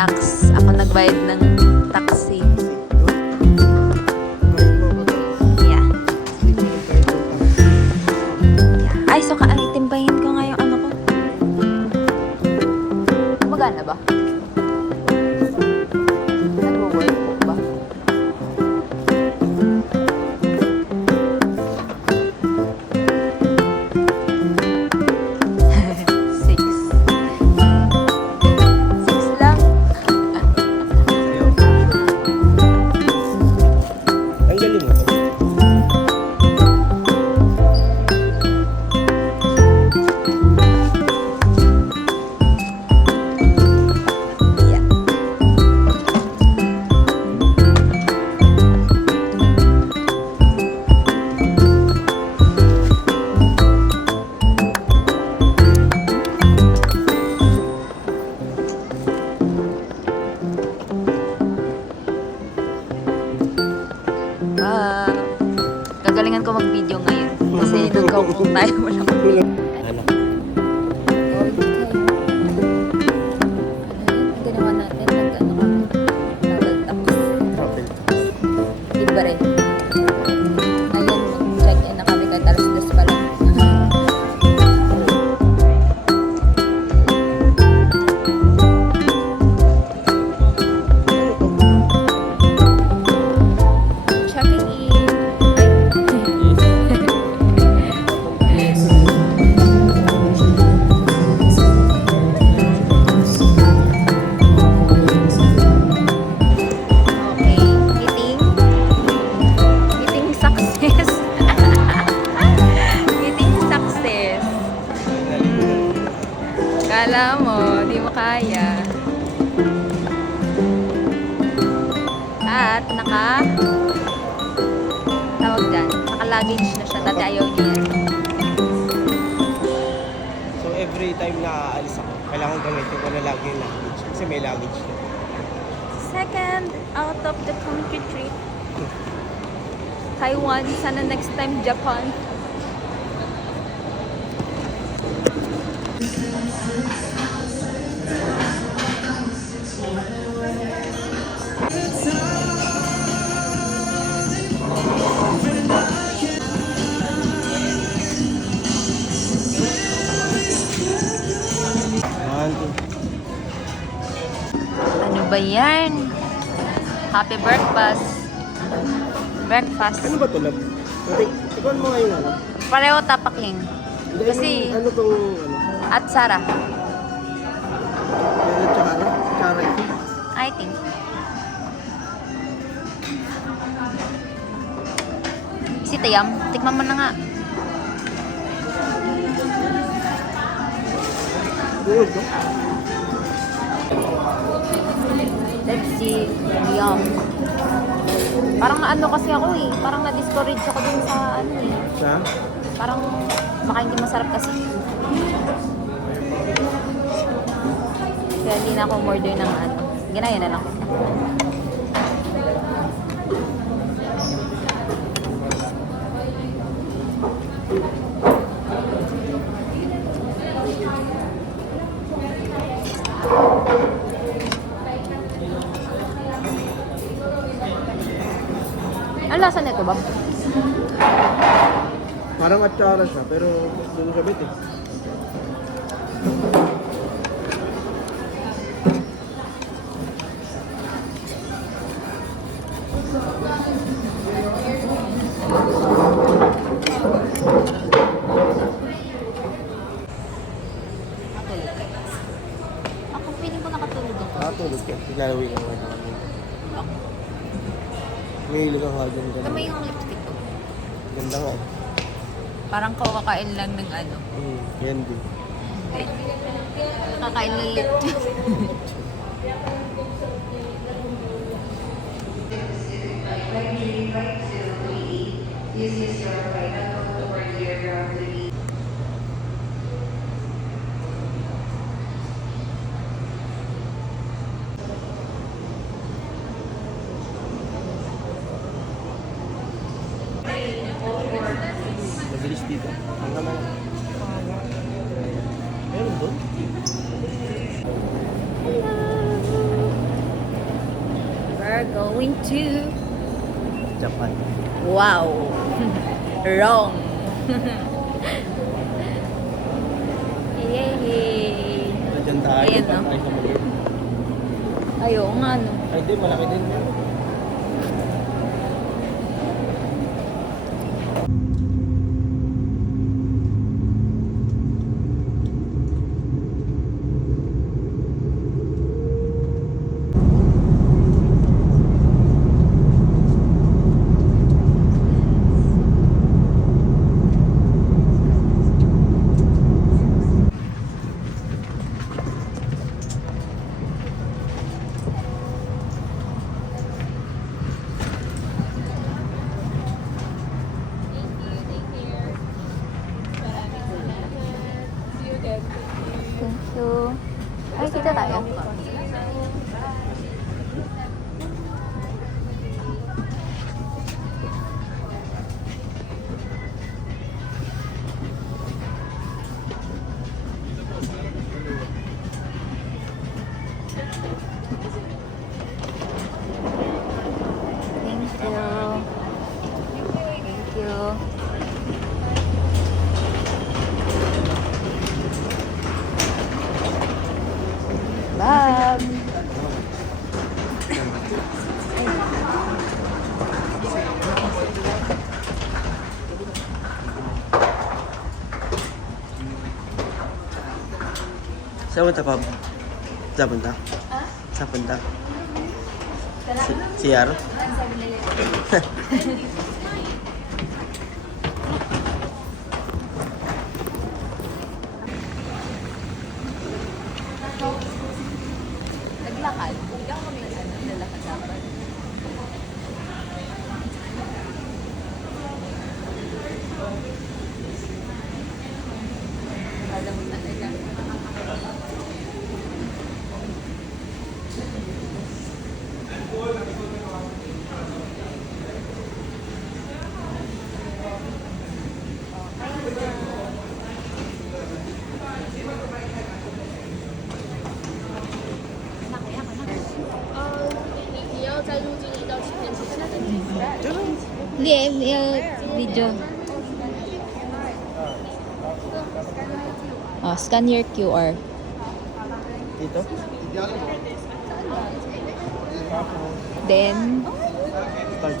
tax. Ako nagbayad ng taxi. Yeah. Yeah. Ay, so timbahin ko nga yung ano ko. Magana ba? Nag-work po ba? Gagalingan ko mag-video ngayon. Kasi nagkakong tayo wala ko. Ano? Ginawa natin, nag-ano kami. Travel tax. Iba rin. Ngayon, mag-check-in na kami kahit alas 2 pa lang. Kala mo, di mo kaya. At tawag dyan, naka-luggage na siya. Dati ayaw niya yan. So every time na aalis ako, kailangan gamitin ko na lagi yung luggage. Kasi may luggage na. Second out of the country trip. Taiwan, sana next time Japan. Ano ba yan? Happy breakfast. Breakfast. Ano ba ito, love? Ikaw mo ngayon ano? Pareho tapaking. Kasi, Ano tong ano? at Sara. Ano tsara? Tsara ito? I think. Si Tayam, tikman mo na nga. Good, no? Let's see. Yum. Parang ano kasi ako eh. Parang na-discourage ako dun sa ano eh. Siya? Parang baka hindi masarap kasi. Kaya hindi na ako order ng ano. Ginaya na lang. Ang lasa nito, Bob? Parang atsara siya, pero doon siya bit eh. Ako, feeling ko nakatulog ako. Nakatulog ka. Siglalawin ka naman namin. May ilig ang hagin ka. Kamay yung lipstick ko. Ganda nga. Parang kakakain lang ng ano. Yan din. Nakakain ng lip. Mabilis dito. Ang naman. Meron doon? going to... Japan. Wow! Wrong! Yay! Diyan tayo. Ayan, no? Tayo sa maliit. Ayaw nga, no? Ay, di. Malaki din. Thank you. Ay, kita tayo. Thank you. Thank you. Bye. Saan punta pa? Saan punta? Saan punta? CR? Naglakad. Hindi ako kami lalakad dapat. Alam mo talaga. Hindi, video. Oh, scan your QR. Dito? Then, Start.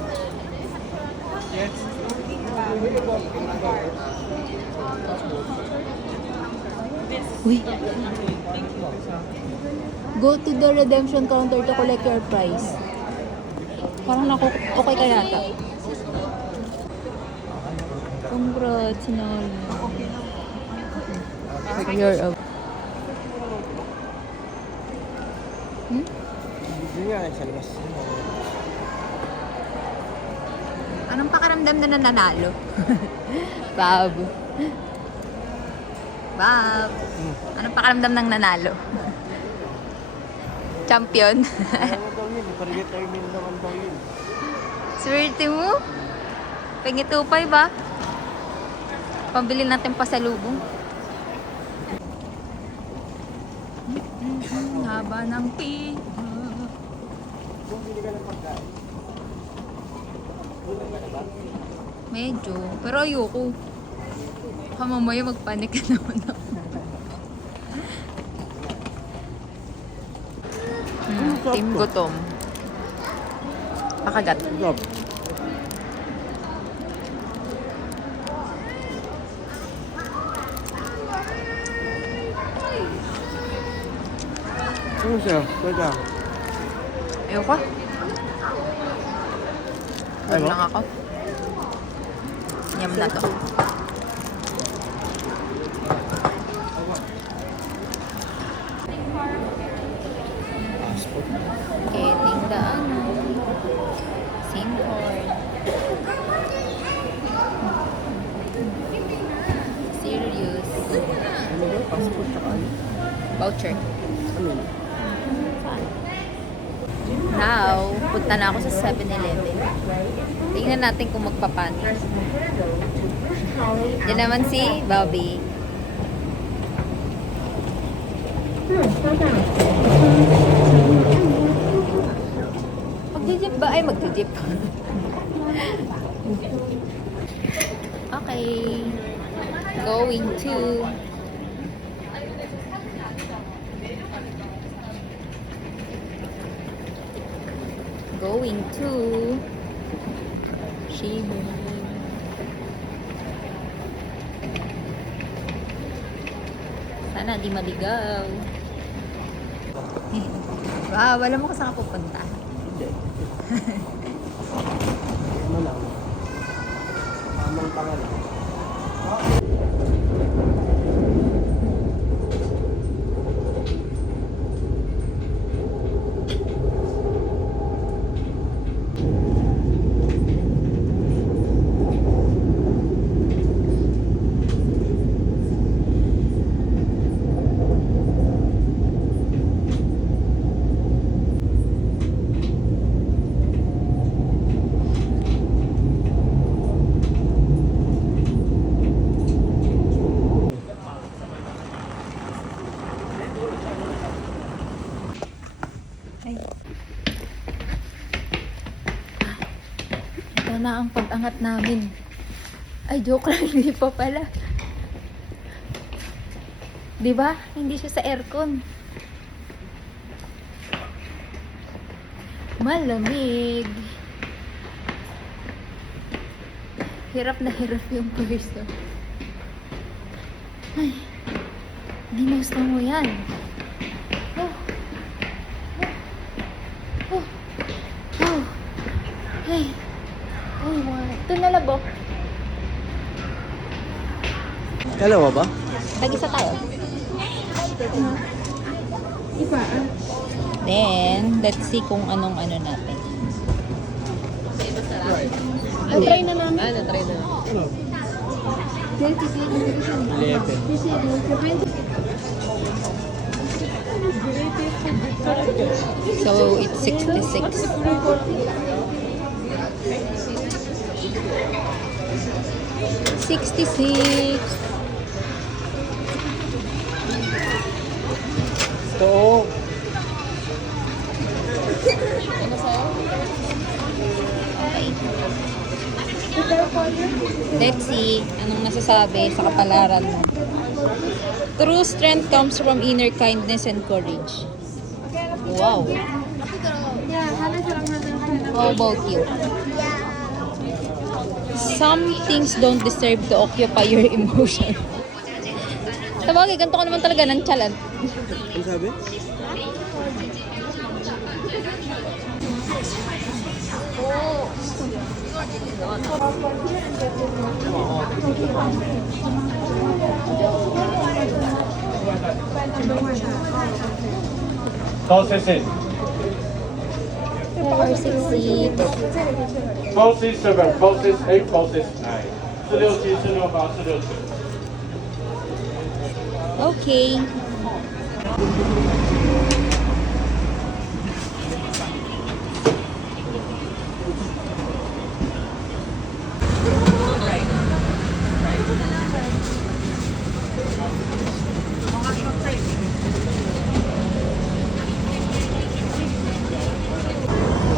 Yes. uy. Go to the redemption counter to collect your prize. Parang okay ka yata. Congrats, Sinol. You're up. Hindi nga sa labas. Anong pakaramdam na nanalo? Bob. Bob. Anong pakaramdam ng nanalo? Champion. Ano daw yun? Pag-determine naman daw yun. Swerte mo? Pengi 2.5 ba? Pambili natin pasalubong. Haba ng pila. Bumili ka ng pagkain. Medyo. Pero ayoko. Baka mamaya magpanik na naman ako. Team gutom. Pakagat. Stop. Ano siya? Teka. Ayoko. Wala Ano? lang ako. Yum na to. Passport. Getting the SIM card. Serious. Ano ba? Passport tsaka ano? Voucher. Ano? Now, punta na ako sa 7-Eleven. Tingnan natin kung magpapanik. Diyan naman si Bobby. Pag tayo mag-jeep. Okay. Going to Shibu. Sana di maligaw. Wow, wala mo kasama pupunta. Hindi. Ano lang. Tamang tanga lang. Ay. Ito na ang pag-angat namin. Ay, joke lang. Hindi pa pala. Diba? Hindi siya sa aircon. Malamig. Hirap na hirap yung person. Ay. Ginusto mo yan. Oh. Oh. Oh. Ay. Ay, wow. Ito na labo. Dalawa ba? Tag-isa tayo. Then, let's see kung anong ano natin. Na-try na namin. Na-try na. Ano? 11. So, it's 66. 66. Ito. Okay. Let's see anong nasasabi sa kapalaran mo. True strength comes from inner kindness and courage. Wow. How about you? Some things don't deserve to occupy your emotion. Sabagay, ganito ka naman talaga ng chalan. Ano sabi? Processing. 466. Process 7, process 8, process 9. 467、468、469。 Okay.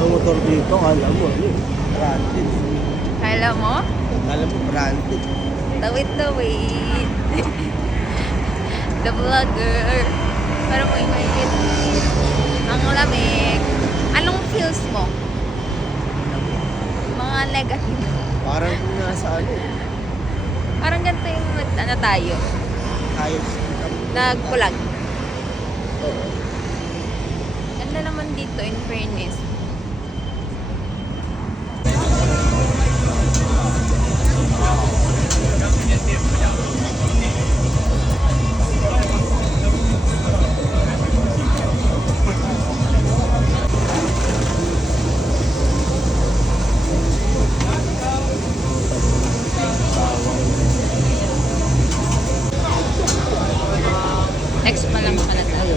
Ang motor dito, kala mo, ano, branded. Kala mo? Kala mo, branded. Tawid-tawid. The vlogger. Para mo imagine. Ang lamig. Anong feels mo? Mga negative. Parang nasa ano, Parang ganito yung ano tayo. hayos. Nagpulag. Ganda naman dito in fairness. Next pa lang pala tayo.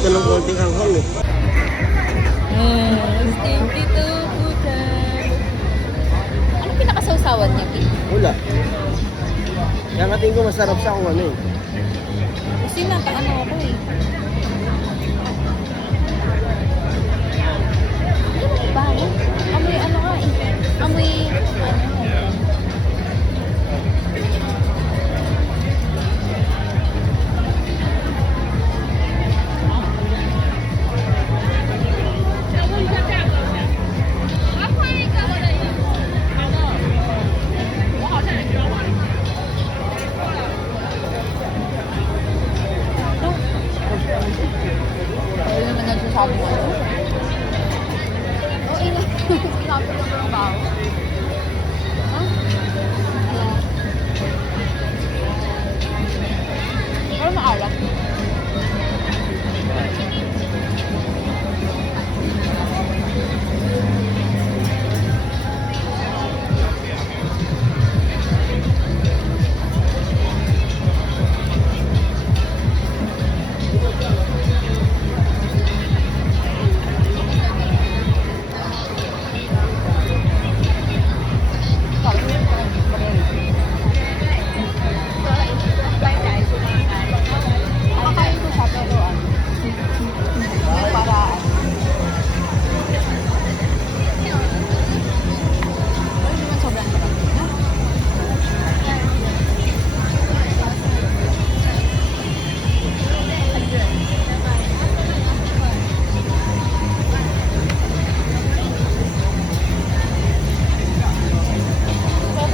ito ng konting hanghang eh. Stinky to putan. Ano pinakasawsawan niya, Pi? Wala. Kaya nga tingin ko masarap siya kung ano eh. Kasi nakaano ako eh. Ano ba ba? Amoy ano ka eh. Amoy ano. Ayun na nagsasabi mo. Oh, ina. Pinapit ko ng bao. Ha? Pero maalat. Nakakain ko siya pero ano, may paraan. Pero hindi man sobrang sarap.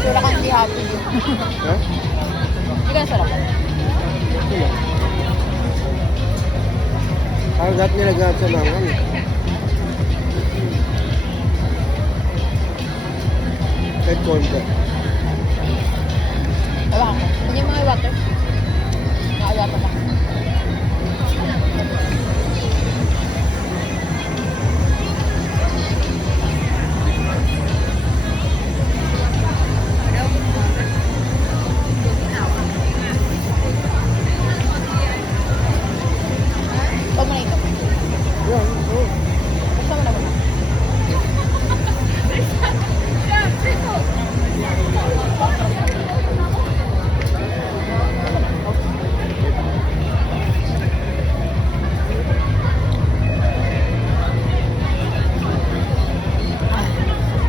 Wala kang hindi happy din. Ha? Hindi ka sarap. Wala. Kagat nilagyan sa nangang eh. Kahit konti. Ewan ko. Hindi mo may water. Naka-water pa. Huwag mo na ito. Yan, oo. Gusto mo na muna.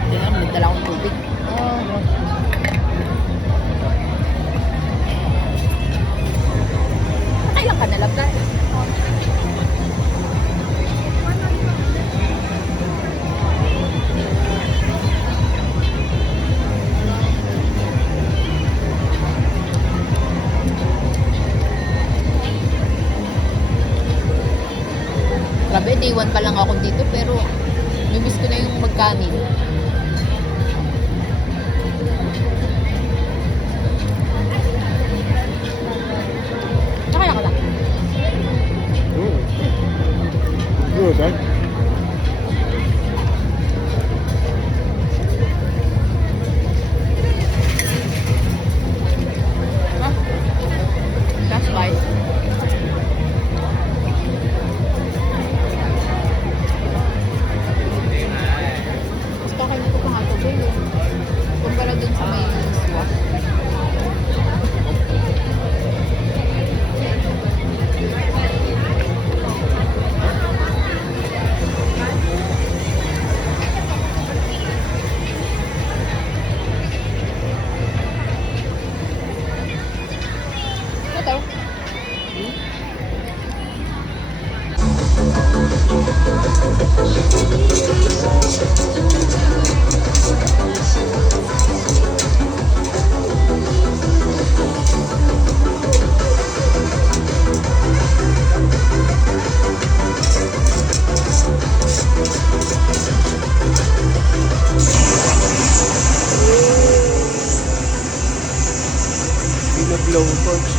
Tingnan, nagdala akong tubig. Kailan ka nalagay? Grabe, day 1 pa lang ako dito pero namiss ko na yung magkanin. Nakaya ka ba? Good, eh? Huh? That's why. Mas kakainin ko pa nga ito, Boy. Kumpara dun sa may swak. Ito. Pinag-blow torch.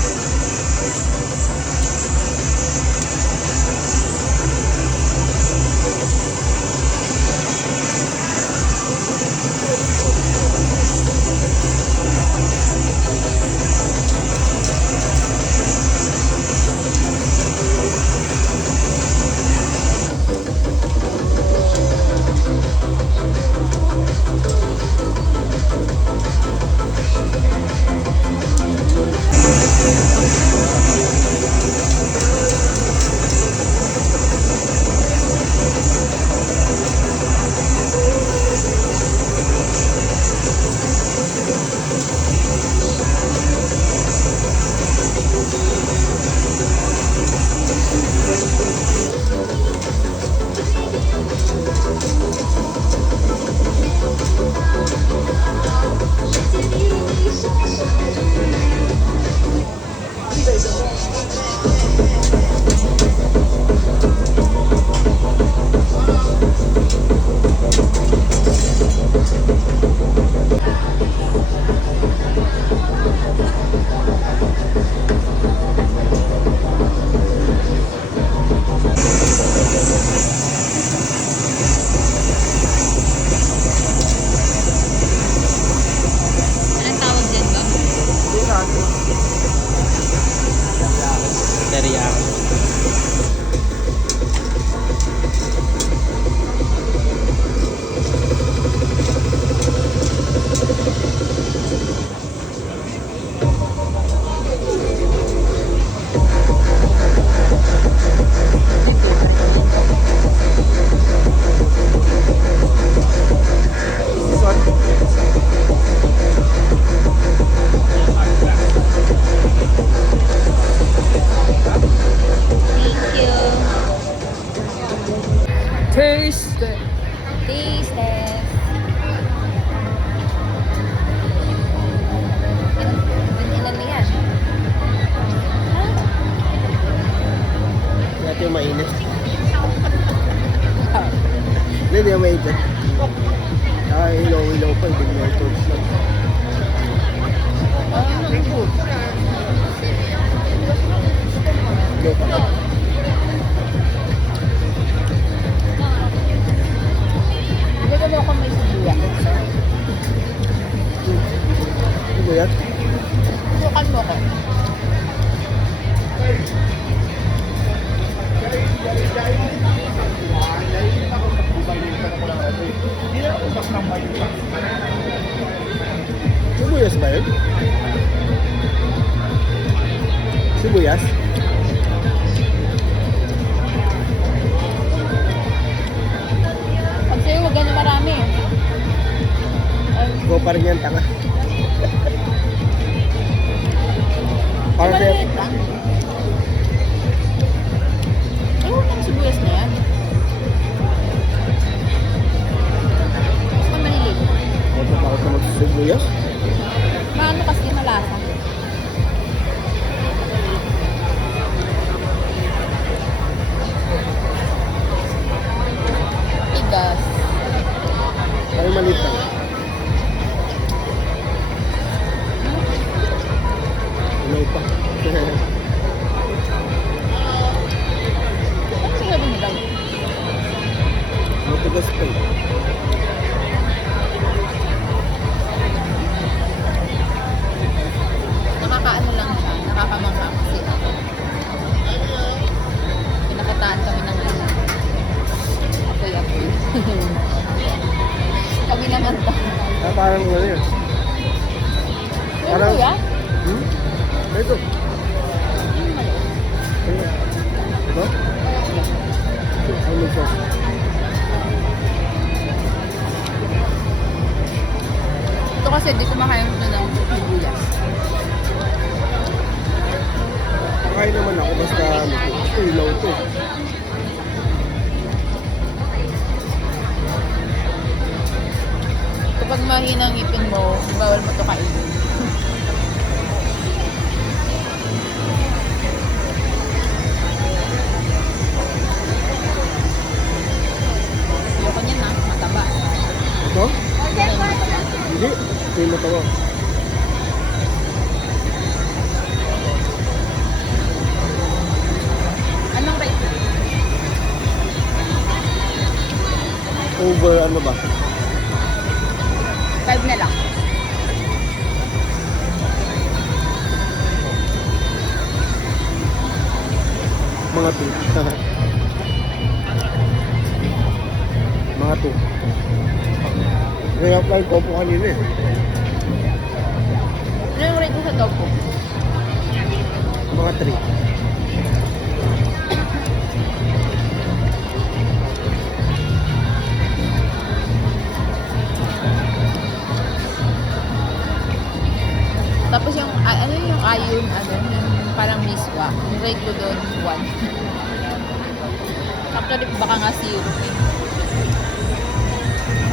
pwede mo ito. Ilagay mo ako may sibuyas. Sibuyas? Sukan mo ko. Sibuyas ba yun? Sibuyas? Pag sa'yo, huwag ganun marami. Go pa rin yan, tanga. Parang kaya... Maliit lang. Ay, huwag ng sibuyas na yan. Mas maliliit. Huwag na ako sa magsisibuyas. Maano kasi malasa. Tigas. Parang maliit lang. Ilaw pa. Ano sinabi nila? Matigas pa eh. Nakakaano lang siya. Nakakamangha kasi. Pinakataan kami ng ano. Apoy-apoy. Kami naman to. Ah, parang ano yun. Parang... Kuya? Hmm? Ito. Ito? Ano may sauce? Ito kasi di kumakain ko ng sibuyas. Kakain naman ako basta ano to. Ito, ilaw to. Kapag mahina ang ipin mo, bawal mo ito kainin. Ayoko niyan na, mataba. Ito? Ayoko na mataba. Hindi. Ito yung matawa. Anong rate? Over ano ba? 5 na lang. Mga 2. Mga 2. Re-apply ko po kanina eh. Ano yung rate mo sa tofu? Mga 3. Tapos yung, ano yung ayun, ano, yung parang miswa. Yung rate ko doon, 1. Actually, baka nga 0 eh.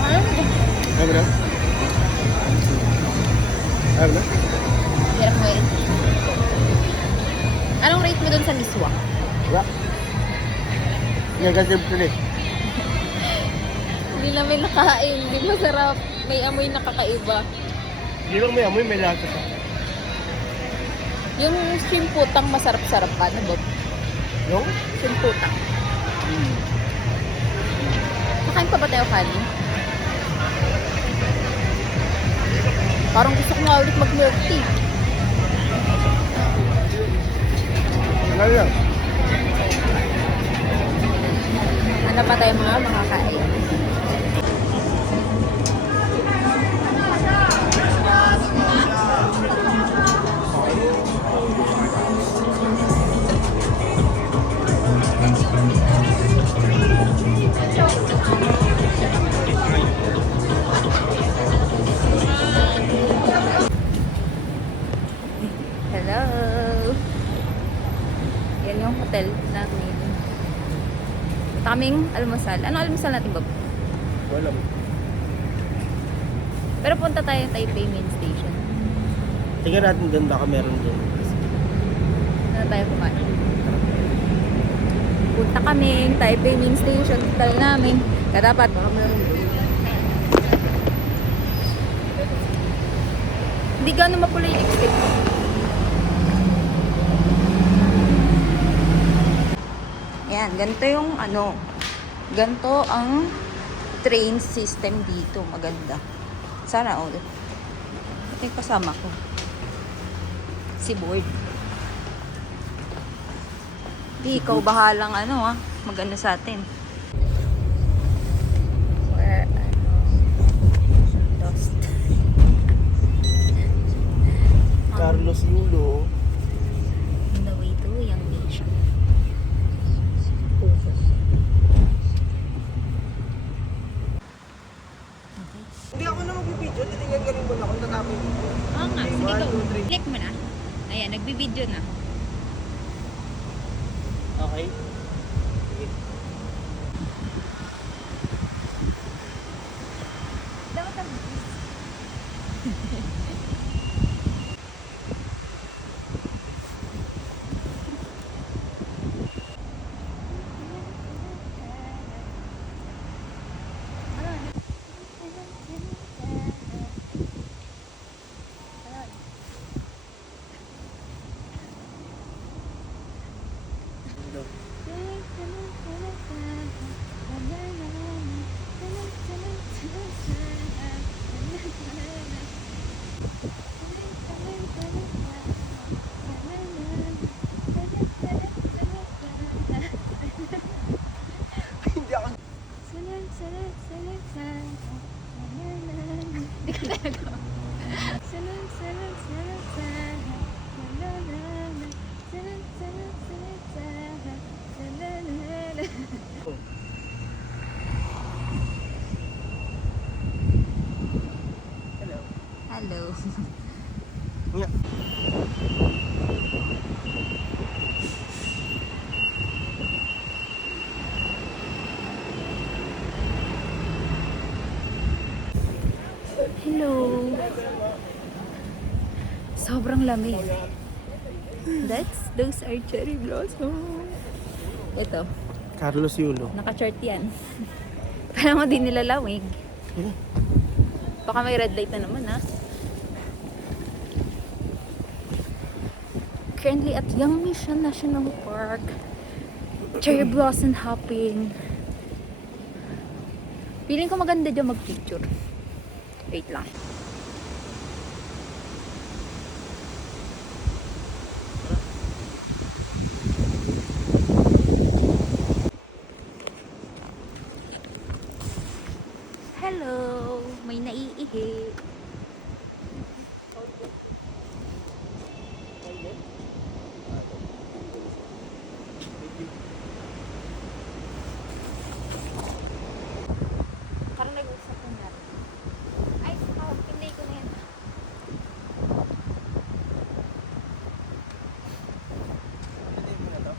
Ayun, Ayaw mo na? Ayaw mo na? hirap mo yun. Anong rate mo doon sa miswa? Wala. Negative ko eh. Hindi namin nakain. Hindi masarap. May amoy nakakaiba. Hindi lang may amoy, may lasa pa. Yung shrimp putang masarap-sarap pa. Ano ba? Yung? Shrimp putang. Nakain pa ba tayo kanin? Parang gusto ko nga ulit mag-milk tea. Ano yan? Ano pa tayo mga kain? Hello! Yan yung hotel namin. Kaming almusal. Ano almusal natin, Bob? Wala mo. Pero punta tayo Taipei Main Station. Tingnan natin doon, baka meron doon. Ano tayo kumain? Punta kaming Taipei Main Station. Hotel namin. Kadapat. Baka meron doon. Hindi gano'n mapula yung lipstick. Yan, ganito yung ano. Ganito ang train system dito. Maganda. Sana all. Ito yung kasama ko. Si Board. Di, ikaw bahalang ano maganda sa atin. Where, lost. Carlos Yulo. On the way to Young Nation. Hindi ako na magbibideo. Titingnan ka rin muna kung tatapin dito. Oo nga, sige One, go. two, three. Click mo na. Ayan, nagbibideo na. Okay. Sige. Dapat ang Hindi ako. Hindi ka talaga. Hello. Hello. Nga. Hello. Sobrang lamig. Those are cherry blossom. Ito, Carlos Yulo. naka-chart yan. Kaya mo din nilalawig. Baka may red light na naman Currently at Young Mission National Park. Cherry blossom hopping. Feeling ko maganda dyan mag-picture. Wait lang. Hello! May naiihi. Parang nag-usap ko na. Ay, pinday ko na yan. Pwede mo na to?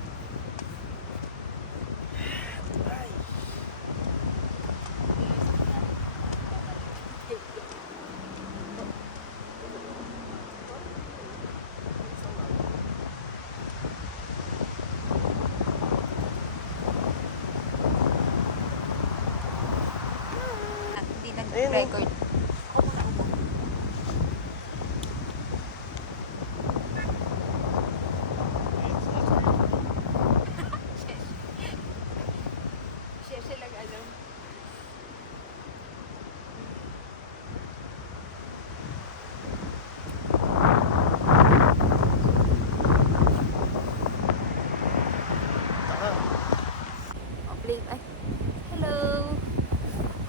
Hindi nag-record. Share sila ano. Play. Ay. Hello.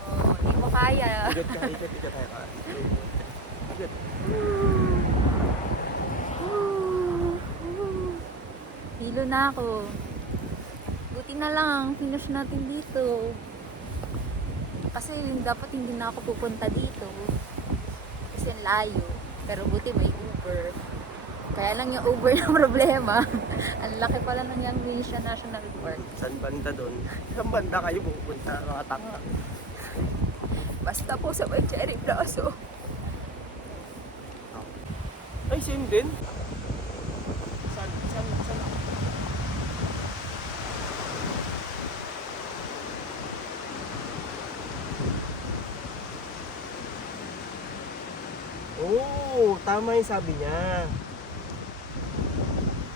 Oh, hindi mo kaya. Igat ka, igat tayo ka. Igat. Hilo na ako. Buti na lang, finish natin dito. Kasi dapat hindi na ako pupunta dito. Kasi ang layo. Pero buti may Uber. Kaya lang yung Uber na problema. Ang laki pala ng Young Mission National Park. Saan banda doon? Saan banda kayo pupunta? Mga taktak. Basta po sa may cherry blossom. Ay, same din. Saan ako? Oo, tama yung sabi niya.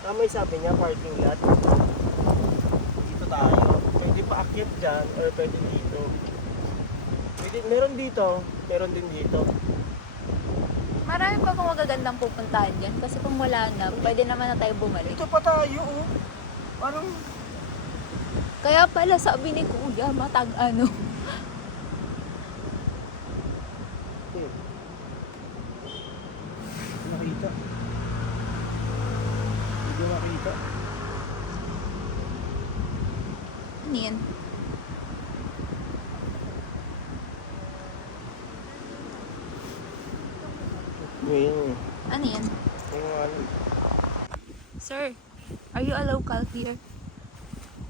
Tama yung sabi niya, parking lot. Dito tayo. Pwede pa akyat dyan or pwede dito. Pwede, meron dito, meron din dito. Marami pa pong magagandang pupuntahan dyan. Kasi kung wala na, pwede naman na tayo bumalik. Dito pa tayo, oh. Parang, Kaya pala sabi ni Kuya, ano. nakita. Hindi makita. Ano yan? Ngayon, Ano yan? yung ano. Sir, are you a local here?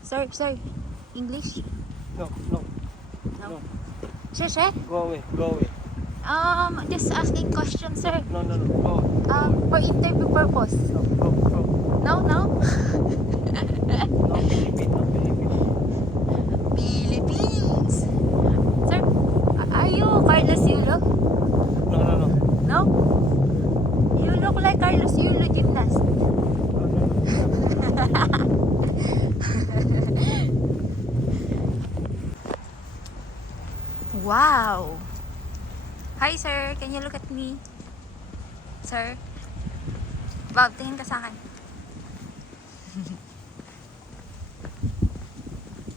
Sir, English? No, no, No. no. Sir? Go away, go away. Just asking question, sir. No, no, no, go. For interview purpose. No, go, go. No? No, Philippine, no, Philippine. Philippines. Sir, are you Carlos Yulo? No, no, no. No? You look like Carlos Yulo gymnast. No, no, no. Wow. Hi, sir. Can you look at me? Sir? Bob, tingin ka sa akin.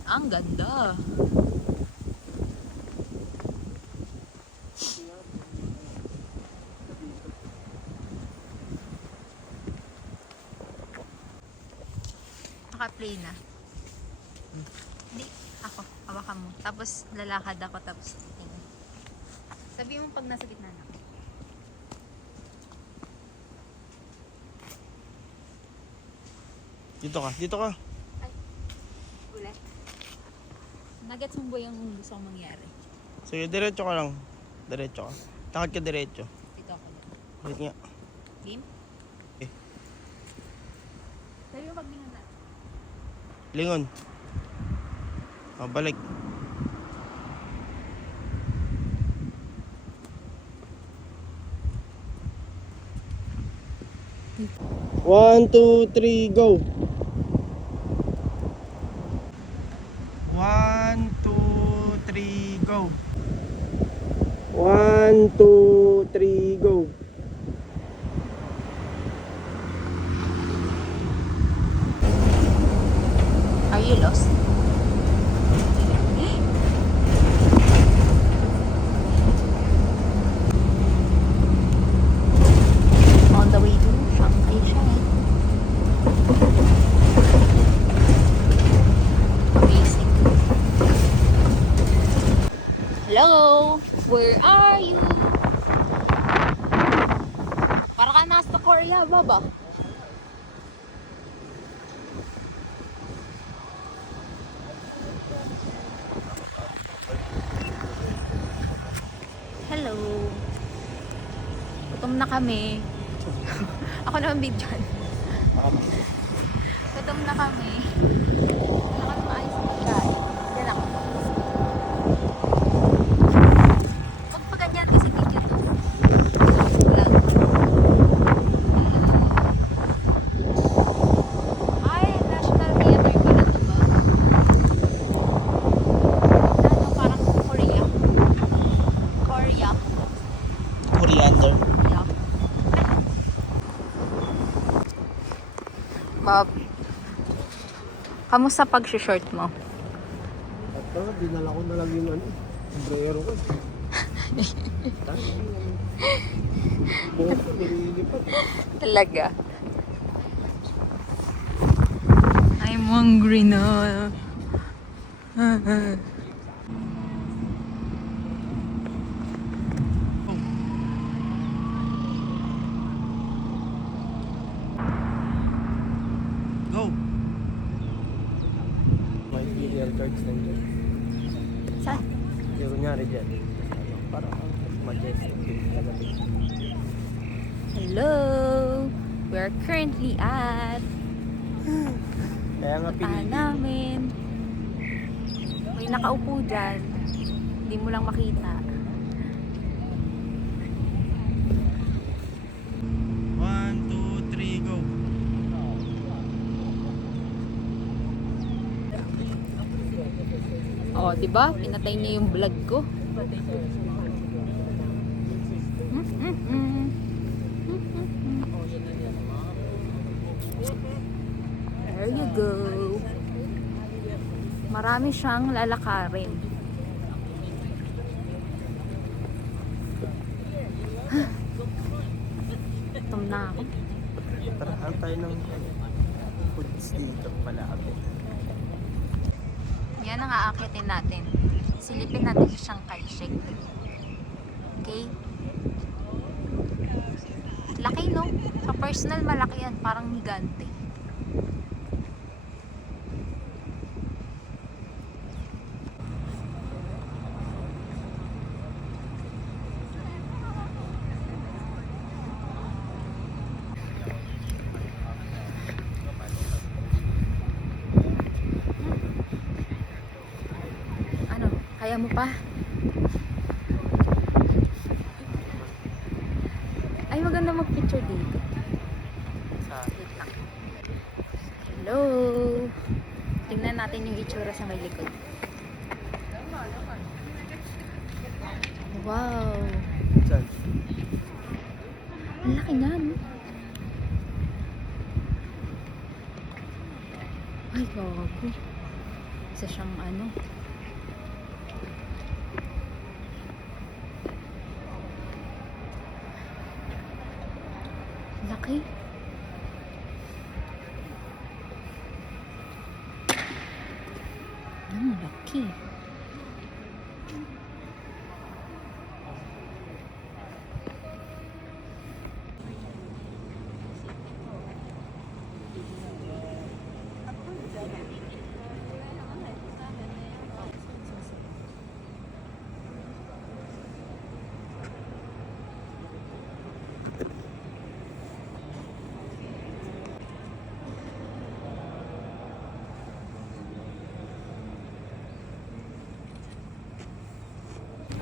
Ang ganda. Naka-play na. Hindi. Ako. Hawakan mo. Tapos lalakad ako. Tapos tingin. Sabi mo pag nasa gitna na ako. Dito ka, dito ka. Ulit. Nagets mo ba yung gusto kong mangyari? Sige, diretso ka lang. Diretso ka. Takad ka diretso. Dito ako na. Wait nga. Game? Eh. Sabi mo pag bingon natin. Lingon. Oh, balik. One, two, three, go. 1, 2, 3, go. 1, 2, 3, go. Are you lost? On the way to Shanghai Shanghai. Amazing. Hello? Where are you? Para ka nasa Korea, baba. Hello. Gutom na kami. Ako naman bidyan. Gutom na kami. Wala kami maayos na pagkain. Yan ako. Huwag pa ganyan kasi video to. Vlog. Ay, National Theater pala to ba? Ano, parang Korea. Korea. Coriander. Yeah. Bob, kamusta pag-short mo? At dinala ko na lang yung ano, sombrero ko. Buhok ko, nililipat. Talaga. I'm hungry na. Go! May BDL cards lang dyan. Saan? Yung kunyari dyan. Ano, parang majestic din talaga din. Hello! We're currently at Kaya nga puntahan pinili. namin. May nakaupo dyan. Hindi mo lang makita. diba? Pinatay niya yung vlog ko. There you go. Marami siyang lalakarin. Gutom na ako. Tarahan tayo ng foods dito malapit. Yan ang aakitin natin. Silipin natin yung Shanghai Shake. Okay? Laki, no? Sa personal, malaki yan. Parang higante. Ano? Kaya mo pa? Ay, maganda mag-picture dito. Wait lang. Hello! Tingnan natin yung itsura sa may likod. Wow! Saan? Ang laki nga, no? Ay, gago. Isa siyang ano. Laki. Ang laki.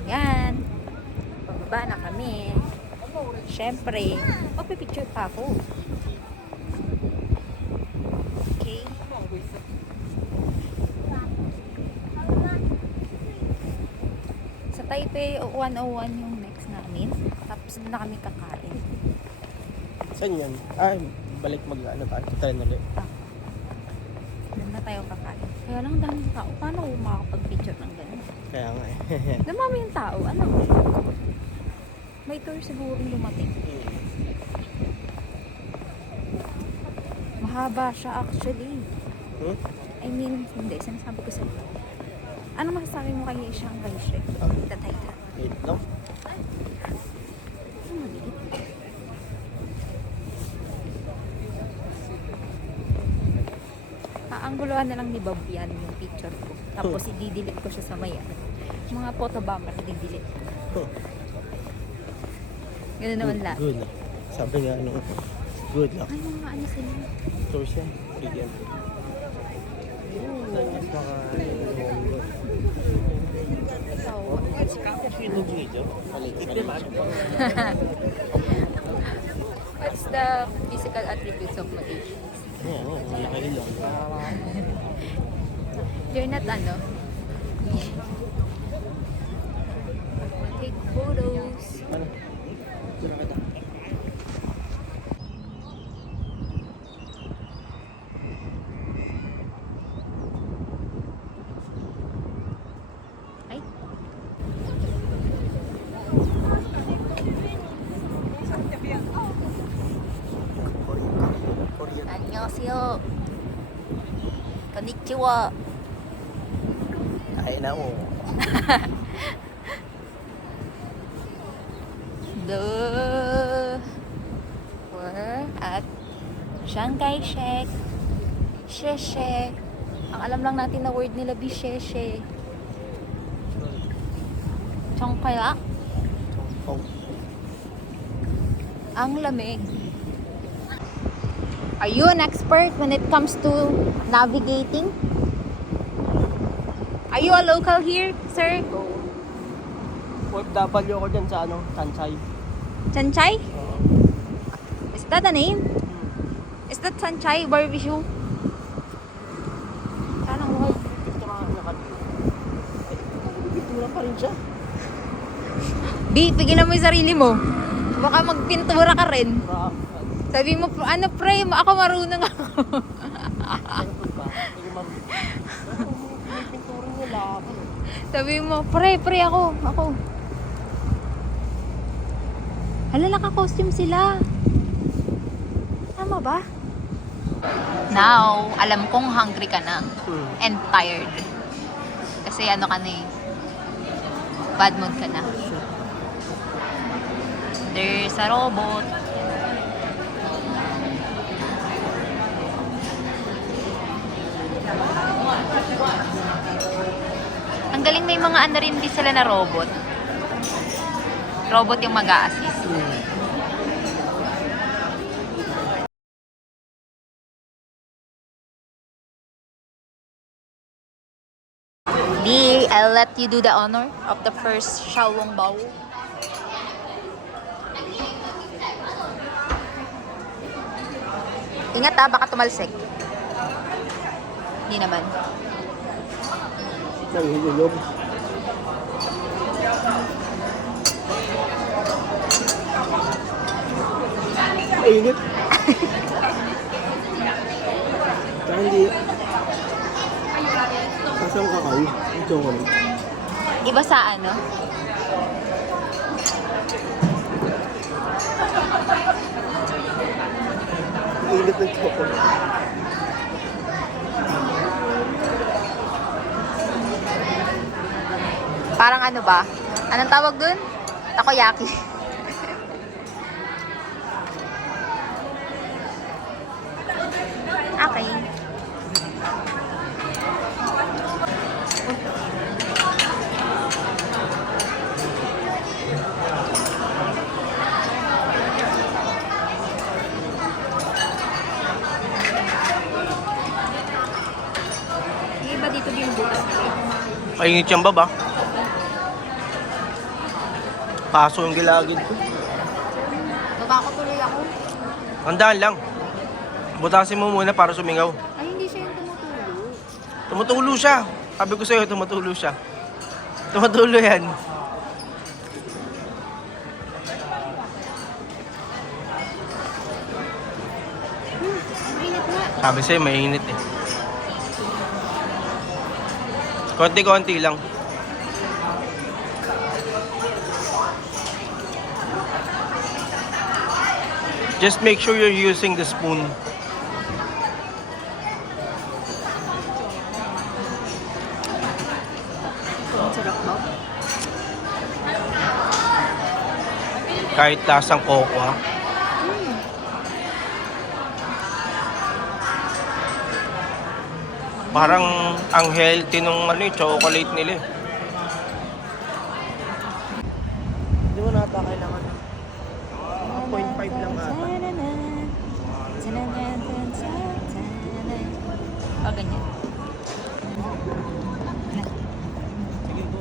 Yan. Pababa na kami. Siyempre, magpipicture pa ako. Okay. Sa Taipei 101 yung next namin. Tapos doon na kami kakain. Saan yan? Ay, balik mag-ano tayo. Tayo ulit. Doon na tayo kakain. Kaya lang daming tao. Paano ako makakapag-picture ng ganun? Kaya nga eh. Dumami yung tao. Ano? May tour siguro dumating. Mahaba siya actually. Hmm? I mean, hindi. Sinasabi ko sa'yo. Ano masasabi mo kay Shanghai Shake? Tatay ka. Wait lang. Aanggulohan na lang ni Bob yan yung picture ko. Tapos i-delete ko siya sa maya. Mga photobomber, i-delete ko. Ganun naman lahat. Good. Sabi nga ano, good luck. Ay, mga ano sila. Tours yan. Bigyan. What's the physical attributes of Malaysians? Oo, malaki lang. You're not ano? Take photos. Ano? Tira kita. Ay. 안녕하세요. konnichiwa. Kaya na mo. We're at Shanghai Shake. Sheshe. Ang alam lang natin na word nila bisheshe. Chongkaya. Oh. Ang lamig. Are you an expert when it comes to navigating? Are you a local here, sir? OFW ako dyan sa ano, Sanchay. Sanchay? Is that a name? Is that Sanchay Barbecue? Parang wall. Ito mga nakadito. pa rin siya. Bi, pigilan mo yung sarili mo. Baka magpintura ka rin. Rock. Sabi mo, ano pre, ako marunong ako. Siyempre ba? Hindi ma'am. May pintura niya laban. Sabi mo, pre, ako. Hala, naka-costume sila. Tama ba? Now, alam kong hungry ka na. And tired. Kasi ano ka na eh. Bad mood ka na. There's a robot. Ang galing, may mga ano rin din sila na robot. Robot yung mag-a-assist. Di, I'll let you do the honor of the first Xiaolong Bao. Ingat ha, baka tumalsik. Hindi naman. Nanghihilom. Mainit. Kaya hindi. Kasang kakao. Ito ko. Iba sa ano? Mainit ng chocolate. Parang ano ba? Anong tawag dun? Takoyaki. Okay. Iba dito din bukas. Paingit yung baba. Paso yung gilagid ko. Baba ko tuloy ako. Handaan lang. Butasin mo muna para sumingaw. Ay, hindi siya yung tumutulo. Tumutulo siya. Sabi ko sa'yo, tumutulo siya. Tumutulo yan. Mainit nga. Sabi sa'yo, mainit eh. Konti-konti lang. Just make sure you're using the spoon. Sarap ba? Kahit lasang cocoa. Parang ang healthy nung ano, chocolate nila eh. Hindi mo nata kailangan ng 0.5 lang ata. Oh, ganyan. Sige po.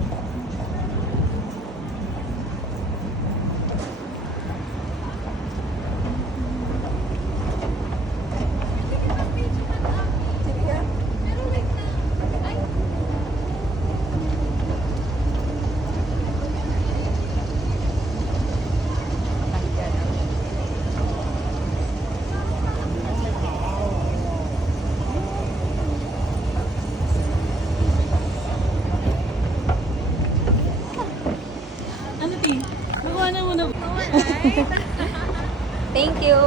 Ano, Ti? Nakuha na muna. Thank you.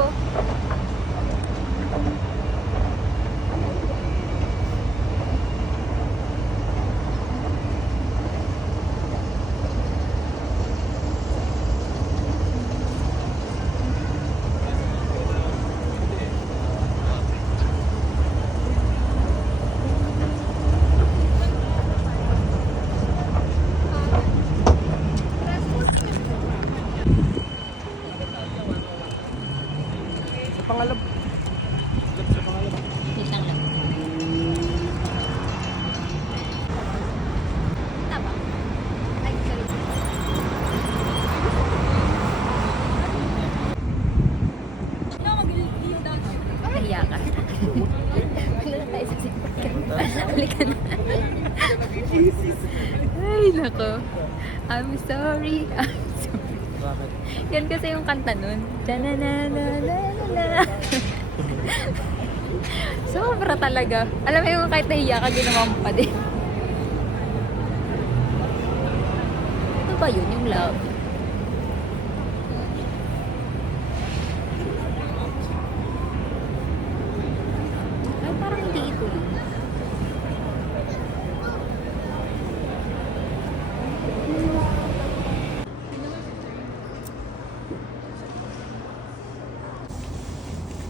Sa pangalab. Sa pangalab. Wait lang lang. Tama. Ay, sorry. Nahiya ka. Wala na tayo sa sipag. Halika na. Ay, nako. I'm sorry. I'm sorry. Bakit? Yan kasi yung kanta nun. Jananananana. Sobra talaga. Alam mo yung kahit nahiya ka, ginawa mo pa din. Ano ba yun? Yung love? Ay, parang hindi ito yun.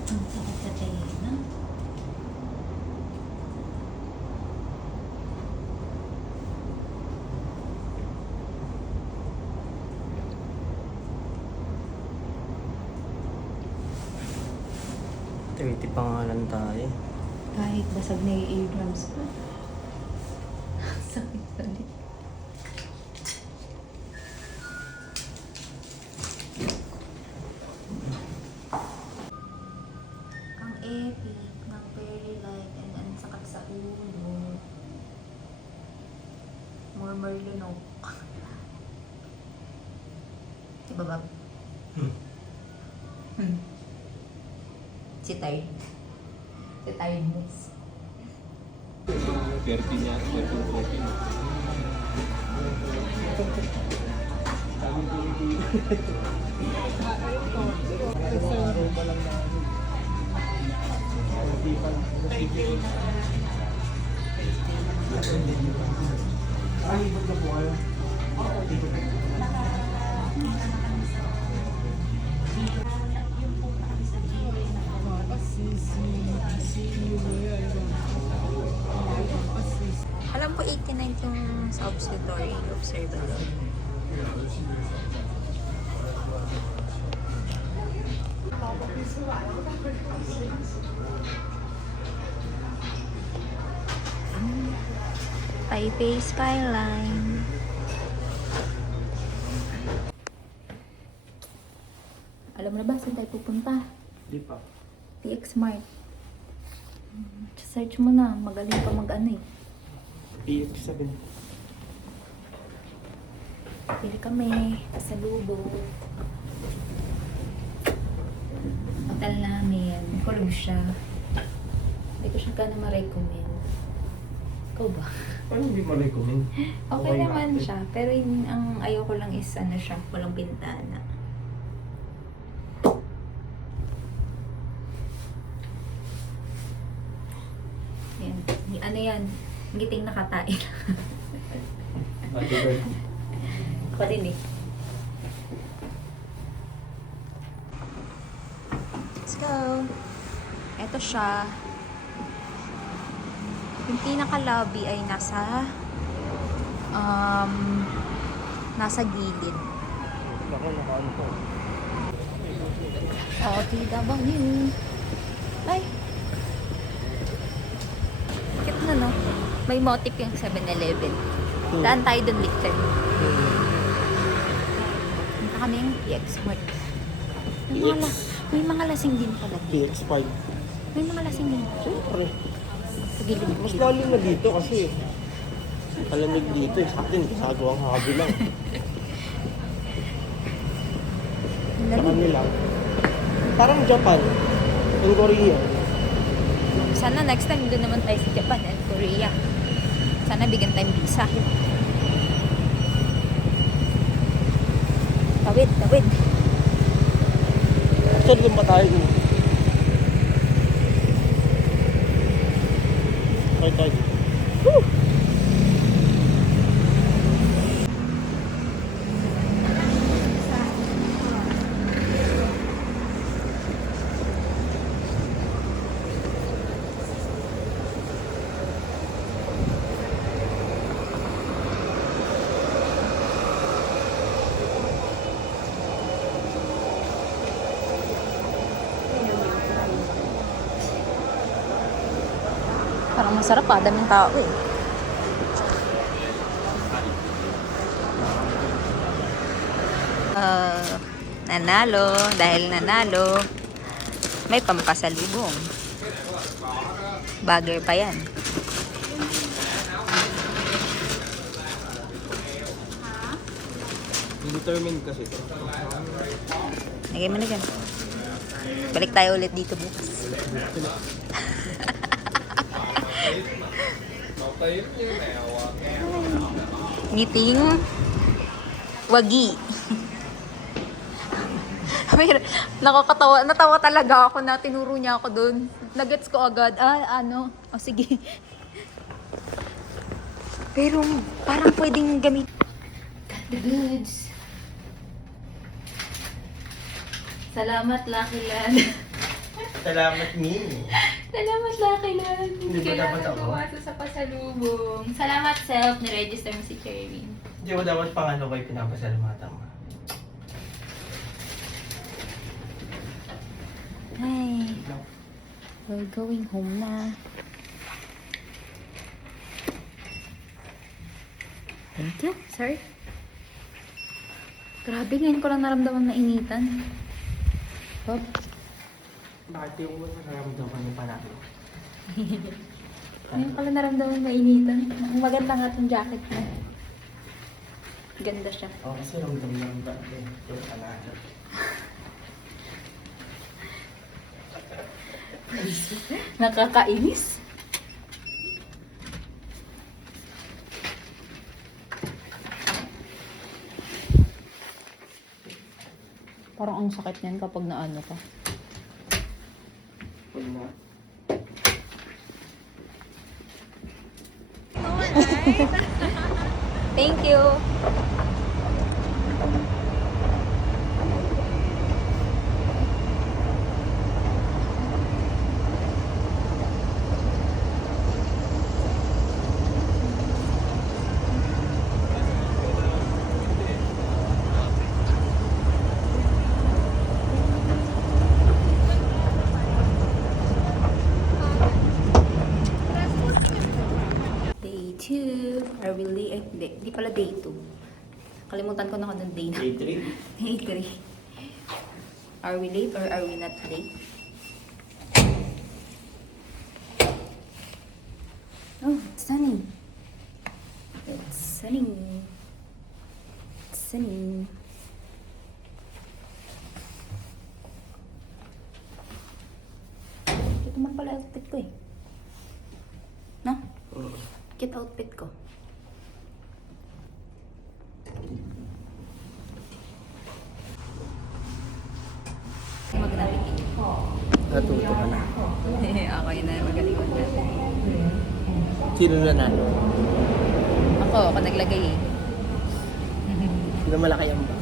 Ang sakit sa tenga. Trinity pa nga lang tayo. Kahit basag na yung eardrums ko. Sakit ulit. Ang epic ng very light and ang sakit sa ulo. Murmur lunok. Diba ba? Si tired. Si tiredness. 30 niya, 30. Alam ko 89 yung sa observatory. Taipei skyline. Alam mo na ba saan tayo pupunta? Di pa. TX Mart. Search mo na. Magaling pa mag-ano eh. PX7. Pili kami. Pasalubong. Hotel namin. Kulog siya. Hindi ko siya gana ma-recommend. Ikaw ba? Paano hindi ma-recommend? Okay naman siya. Pero yun, ang ayaw ko lang is ano siya. Walang bintana. Yan. Ano yan? Ngiting nakatain. Ako din eh. Let's go. Ito siya. Yung pinaka-lobby ay nasa gilid. Ako, nakaan ko. Tida bang yun? Ay! Bakit na no? May motif yung 7-Eleven. Daan tayo dun, Victor. Punta kami yung PX Mart. May mga lasing din pala. PX5. May mga lasing din. Siyempre. Sa gilid. Mas lalo na dito kasi kalamig dito eh. Sa atin, kasagawang habi lang. Sa kanila. Parang Japan. Ang Korea. Sana next time doon naman tayo sa Japan and Korea. Sana bigyan tayong visa. Tawid. Saan doon ba tayo? Tayo. Woo! Parang masarap daming tao eh. Nanalo. Dahil nanalo, may pampasalubong. Bagger pa yan. Determined kasi ito. Lagay mo na dyan. Balik tayo ulit dito bukas. Meeting wagi. Nakakatawa. Natawa talaga ako na tinuro niya ako doon. Nagets ko agad. Ano? O sige. Pero parang pwedeng gamit. Got the goods. Salamat, Lucky Land. Salamat, Mimi. Salamat, Lucky Land. Hindi ba dapat ako? Kailangan sa pasalubong. Salamat, self. Niregister mo si Cherry. Hindi mo dapat pangano kayo pinapasalamatan mo. Ay, we're going home na. Thank you, sir. Grabe, ngayon ko lang naramdaman na initan. Bob? Bakit di mo nararamdaman yung panalo? Ngayon ko lang naramdaman na initan. Ang maganda nga itong jacket mo. Ganda siya. Oo, kasi ramdam lang ba yung panalo? Nakakainis. Parang ang sakit niyan kapag naano ka. Huwag na. Thank you. Day 2. Are we late? Di pala day 2. Kalimutan ko na kung day na. Day 3. Day 3. Are we late or are we not late? Oh, it's sunny. It's sunny. It's sunny. Ito man pala outfit ko eh. No? Cute outfit ko. Mag-navigate. Natuto ka na. Ako yun na magaling mag-navigate. Sino nanalo? Ako naglagay eh. Sino malaki ang ba?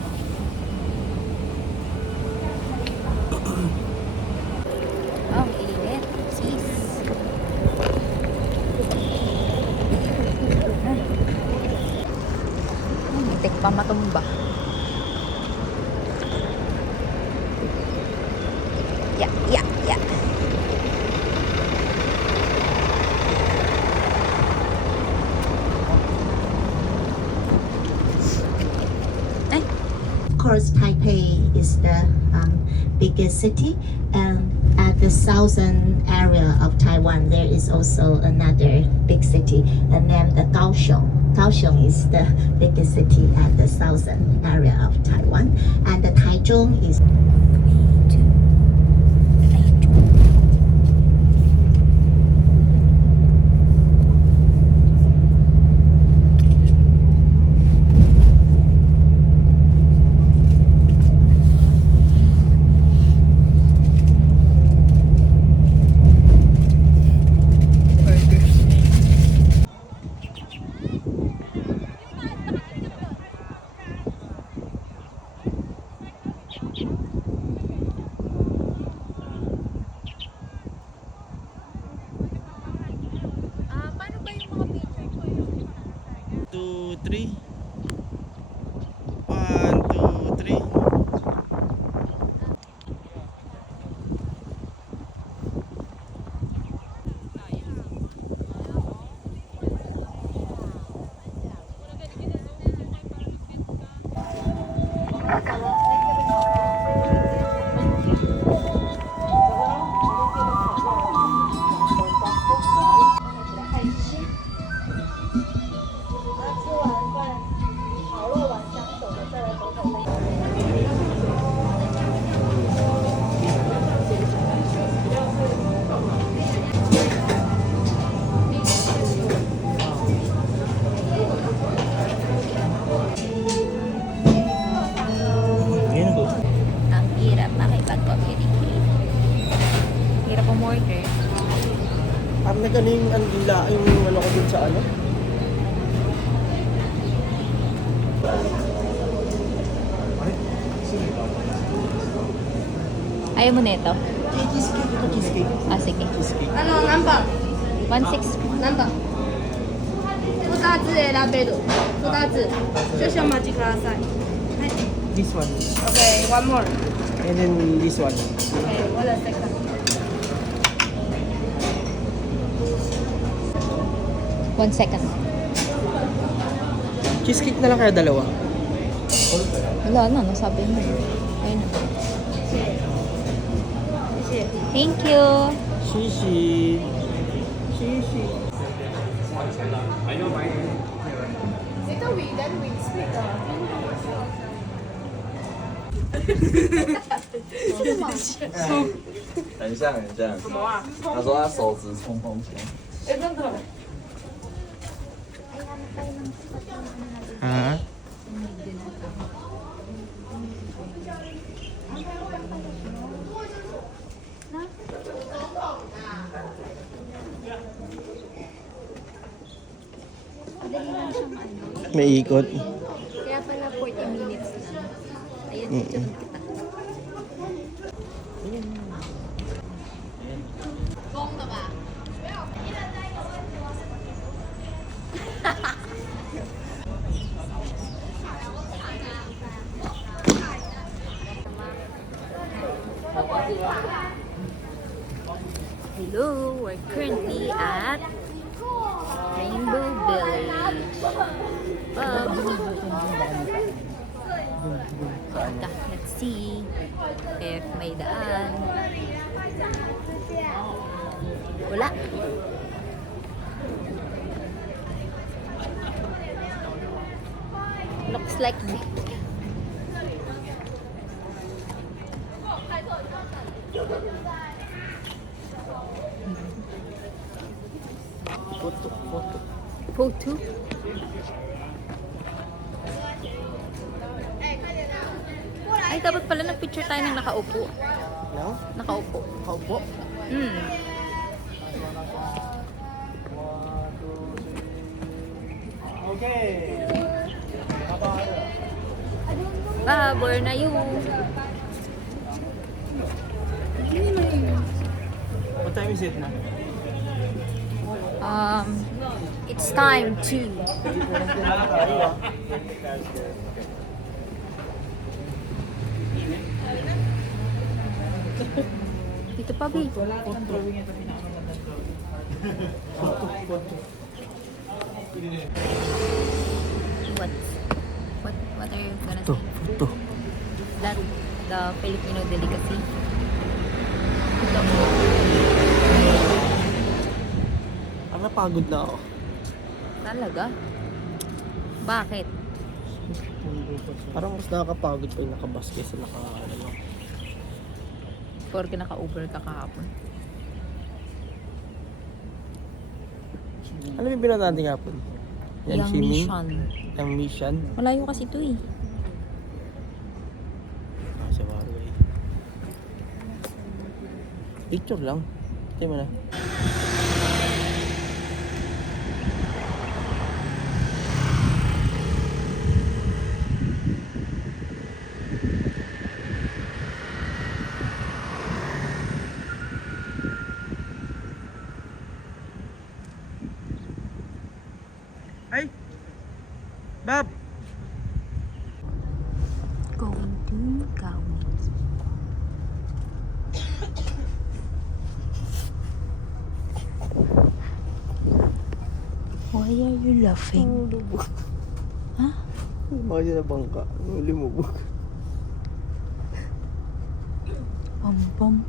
Oh, init. Sis. Muntik pa matumba. Ya, ya, ya. Ay, Of course, Taipei is the biggest city, and at the southern area of Taiwan, there is also another big city, and named the Kaohsiung. Kaohsiung is the biggest city at the southern area of Taiwan, and the Taichung is. paano ba yung mga picture ko yun? 2, 3. 1, 2, 3. order. Parang nag-ano yung andila, yung ano ko dun sa ano. Ayaw mo nito? Cheesecake, ito cheesecake. Ah, sige. Cheesecake. 何番 160. 何番2つ選べる2つ少々お待ちください This one. Okay, one more. And then this one. Okay, wala second. One second. Cheesecake na lang kaya dalawa. Wala na, nasabi mo. Ayun na. Thank you. Shishi. Shishi. Ito vegan wings nito. 很像很像。什么啊？他说他手指冲锋枪。哎，真的。 Ha? Madali lang siyang ano. May ikot. Kaya pala 40 minutes lang. Ayan, picture kita. Hello, we're currently at Rainbow Village. Let's see if may daan. Wala. Looks like Photo, photo. photo. Ay, dapat pala nag-picture tayo ng nakaupo. No? Nakaupo. Kaupo. Hmm. Okay. Babor na yun. What time is it na? It's time to dito pa, babe. What are you gonna Photo, say? photo. That the Filipino delicacy? Ang napagod na ako. Talaga? Bakit? Parang mas nakakapagod pa yung nakabas kaysa ano. Porque naka-Uber ka kahapon. Ano yung pinunta natin hapon? Yang swimming? mission. Yang mission? Malayo kasi ito eh. Ah, sa Warway. Picture lang. Ito mo na. Ay! Bob! Going to Gawin. Why are you laughing? Ha? Baka dyan na bangka. Lumubog. Pam-pam.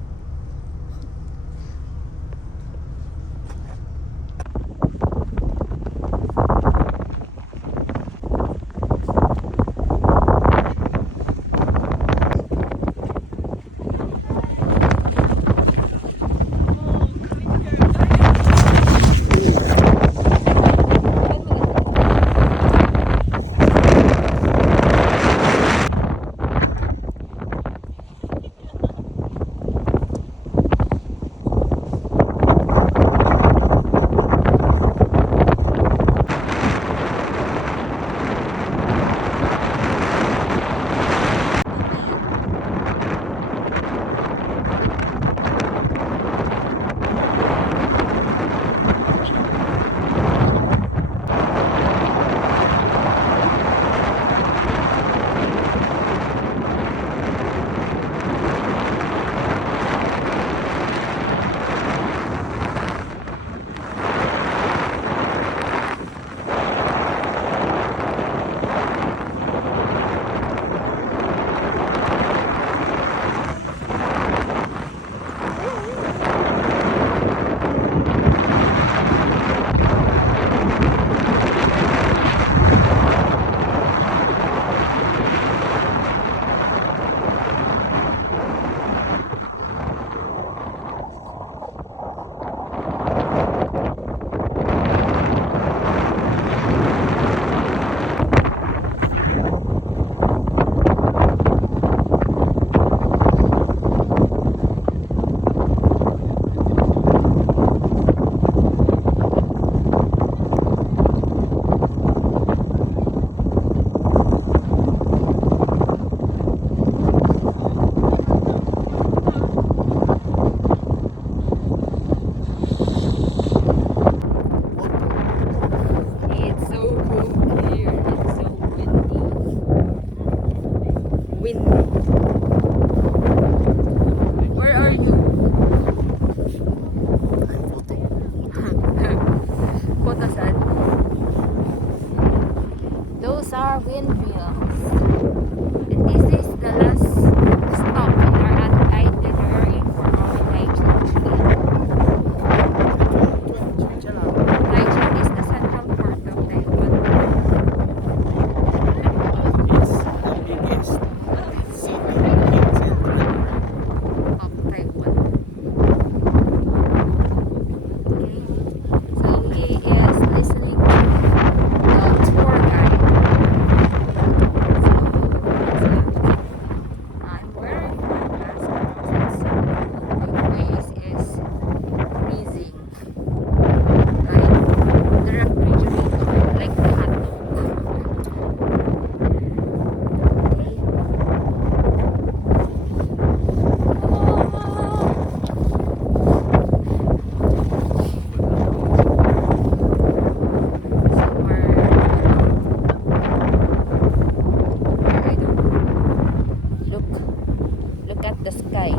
Look at the sky.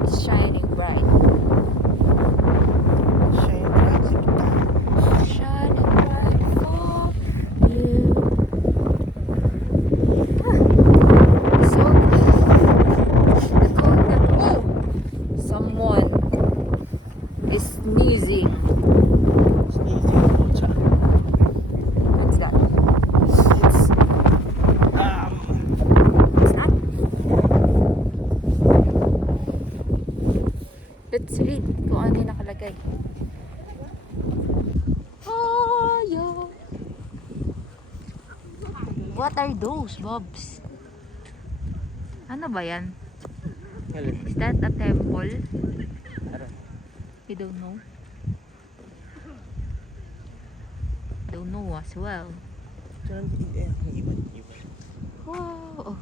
It's shining bright. Shining bright for you. So the cold. Oh! Someone is sneezing. What's that? It's not. Let's read kung ano yung nakalagay. Oh, yeah. What are those, Bobs? Ano ba yan? Is that a temple? You don't know? Don't know as well. Wow.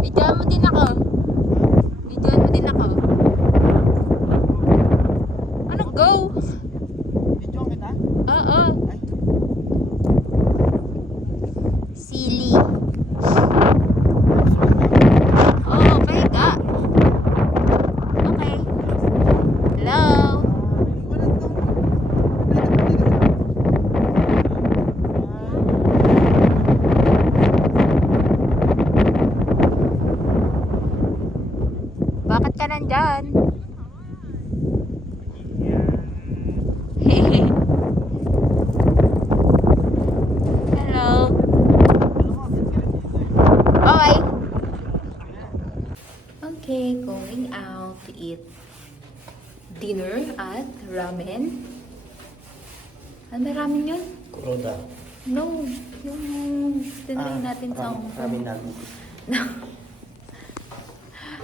Bidyan mo din ako. Bidyan mo din ako. Ano, go? Video kita? Oo. Silly. Oh, pahiga. Okay. Hello? Bakit ka nandyan? Hello? Bye! Okay, going out to eat dinner at ramen. Ano ba ramen yun? Kuroda. No, yung tinry natin sa Hong Kong. No.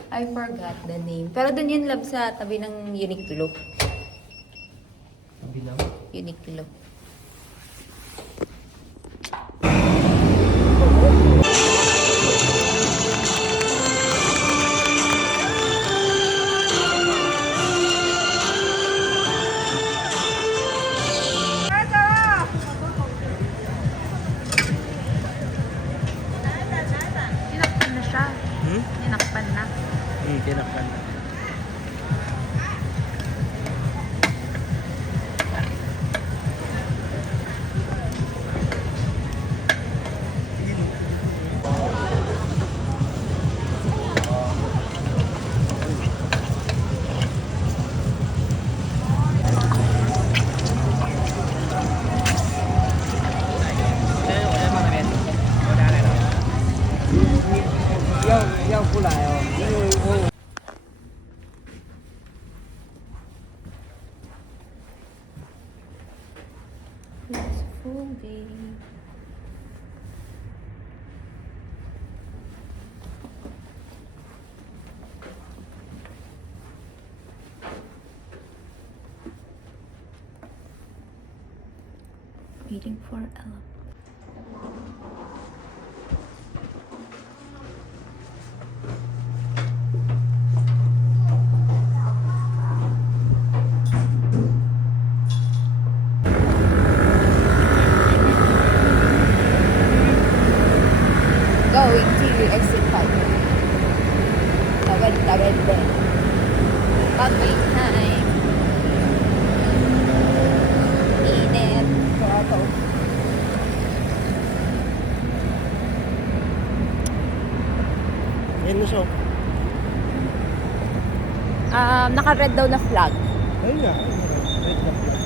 I forgot the name. Pero dun yun, love, sa tabi ng Uniqlo. Sabi lang. Uniqlo. Tinakpan na siya. Tinakpan na. Tinakpan na. It's full day. Waiting for Ella. Going to exit 5. Tawad din. Pag-wait time. Init. Toronto. Ayun na siya. Naka-red daw na flag. Ayun nga. Red na flag.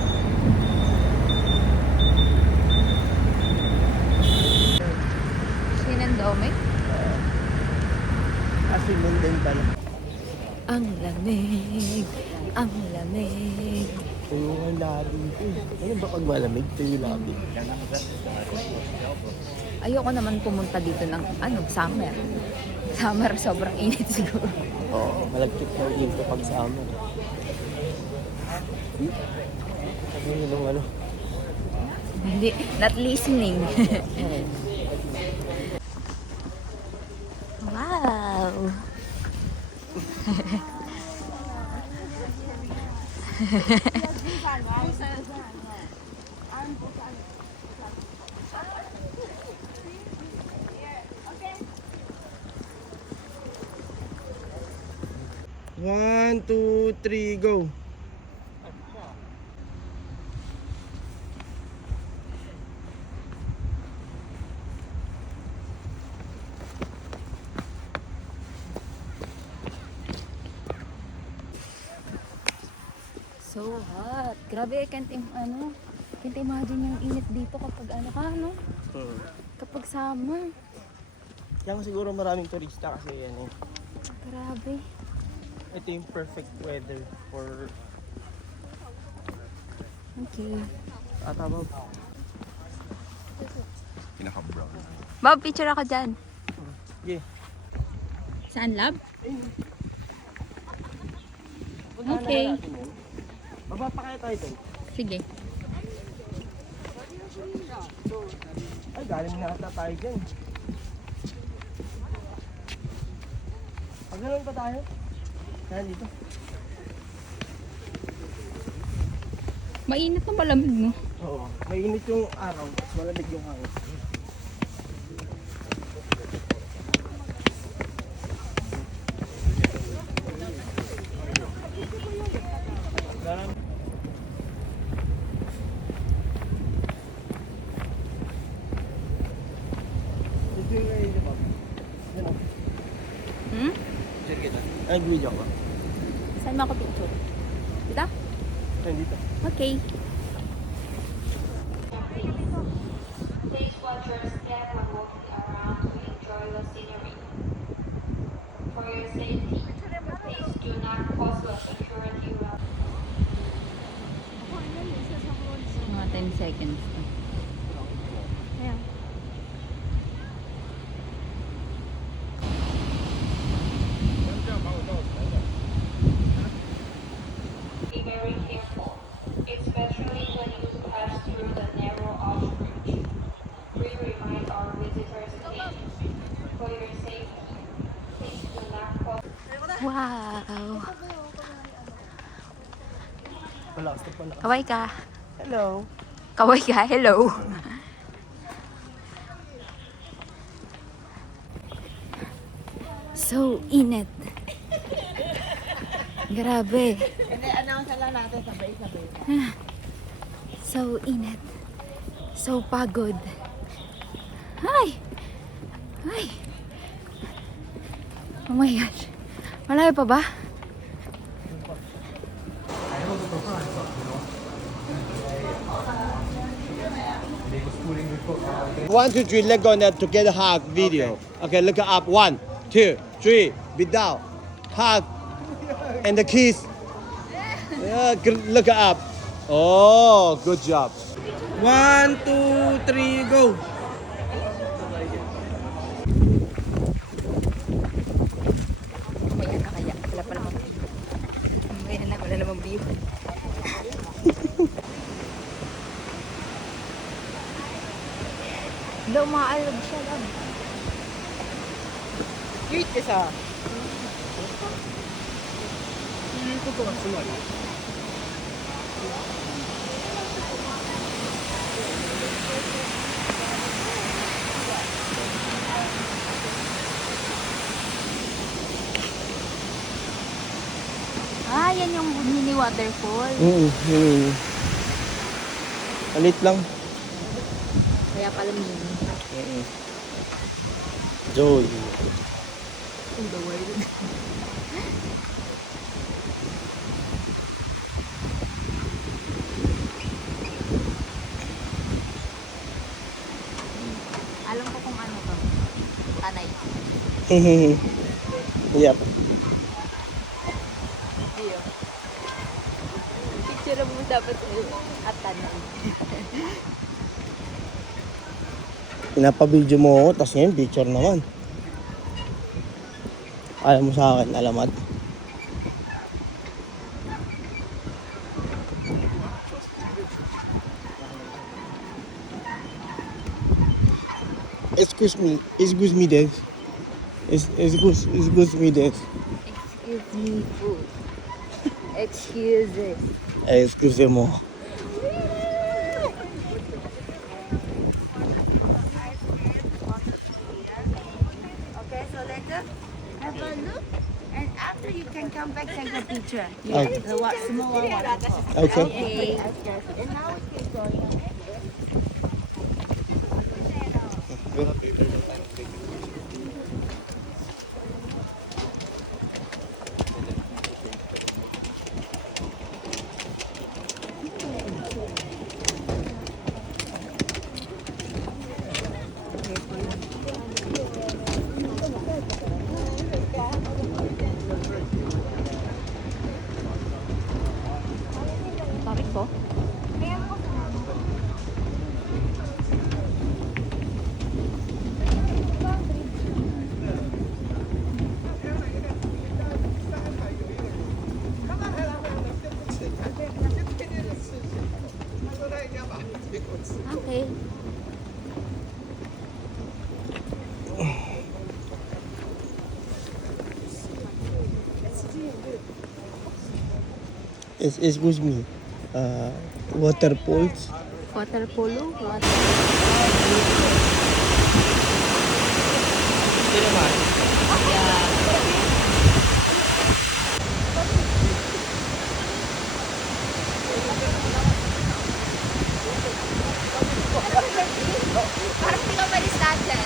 Sinandome? Asimun din pala. Ang lamig. Ang lamig. Tuyo ang labi. Ano ba pag malamig? Tuyo labi. Ayoko naman pumunta dito ng summer. Summer, sobrang init siguro. Oo, malagkit na dito pag sa amin. Sabi nyo nung ano. Hindi, not listening. Wow! 1, 2, 3, go. So hot. Grabe, can't imagine yung init dito kapag kapag summer. Kaya nga siguro maraming turista kasi yan eh. Grabe. Ito yung perfect weather for Okay. tama. Bob, picture ako dyan. Yeah. Saan, lab? Puntahan Okay. na natin yun. Baba pa kaya tayo doon. Sige. Ay, galing na ata tayo dyan. Paganoon pa tayo? Kaya dito. Mainit na malamig, no? Oo. Mainit yung araw, tapos malamig yung hangin. Hmm? Ay, video ko. Saan mo ako picture? Dito? Ay, dito. Okay. Please watch your step when walking around to enjoy the scenery. For your safety, please do not cross the security line. Mga 10 seconds. Ayan. Be very careful, especially when you pass through the narrow off-bridge. We remind our visitors again, for your safety, please do not cross. Wow. Wala, stop pala. Kaway ka. Hello. Kaway ka. Hello. So init. Grabe. So init. So pagod. Ay! Ay! Oh my gosh. Malayo pa ba? 1, 2, 3, let go now to get a hug video. Okay, look up. 1, 2, 3, be down. Hug. And the kiss. Yeah, look up. Oh, good job. 1, 2, 3, go. Mamaya na kaya. Wala pa namang view. Mamaya na. Wala namang view. Daw maalog siya lang. Cute isa. Ito ko kasi wala. Ah, yan yung mini waterfall. Alit lang. Kaya pala mini. Joy. In the world. Alam ko kung ano to. Tanay. Yep. Ayun. Picture mo dapat at tanay. Pinapa-video mo ako, tapos ngayon picture naman. Ayaw mo sa akin, alamat. Excuse me, Dave. Excuse me, Dave. Excuse me, food. Excuses. Excuse mo. Okay, so let's have a look And after you can come back take a picture. Okay. The what small waterfall. Okay. Okay. And now we can go in. Bakit po? Okay. Excuse me. Water pools. Water polo? Water. Parang hindi ka pwede start dyan.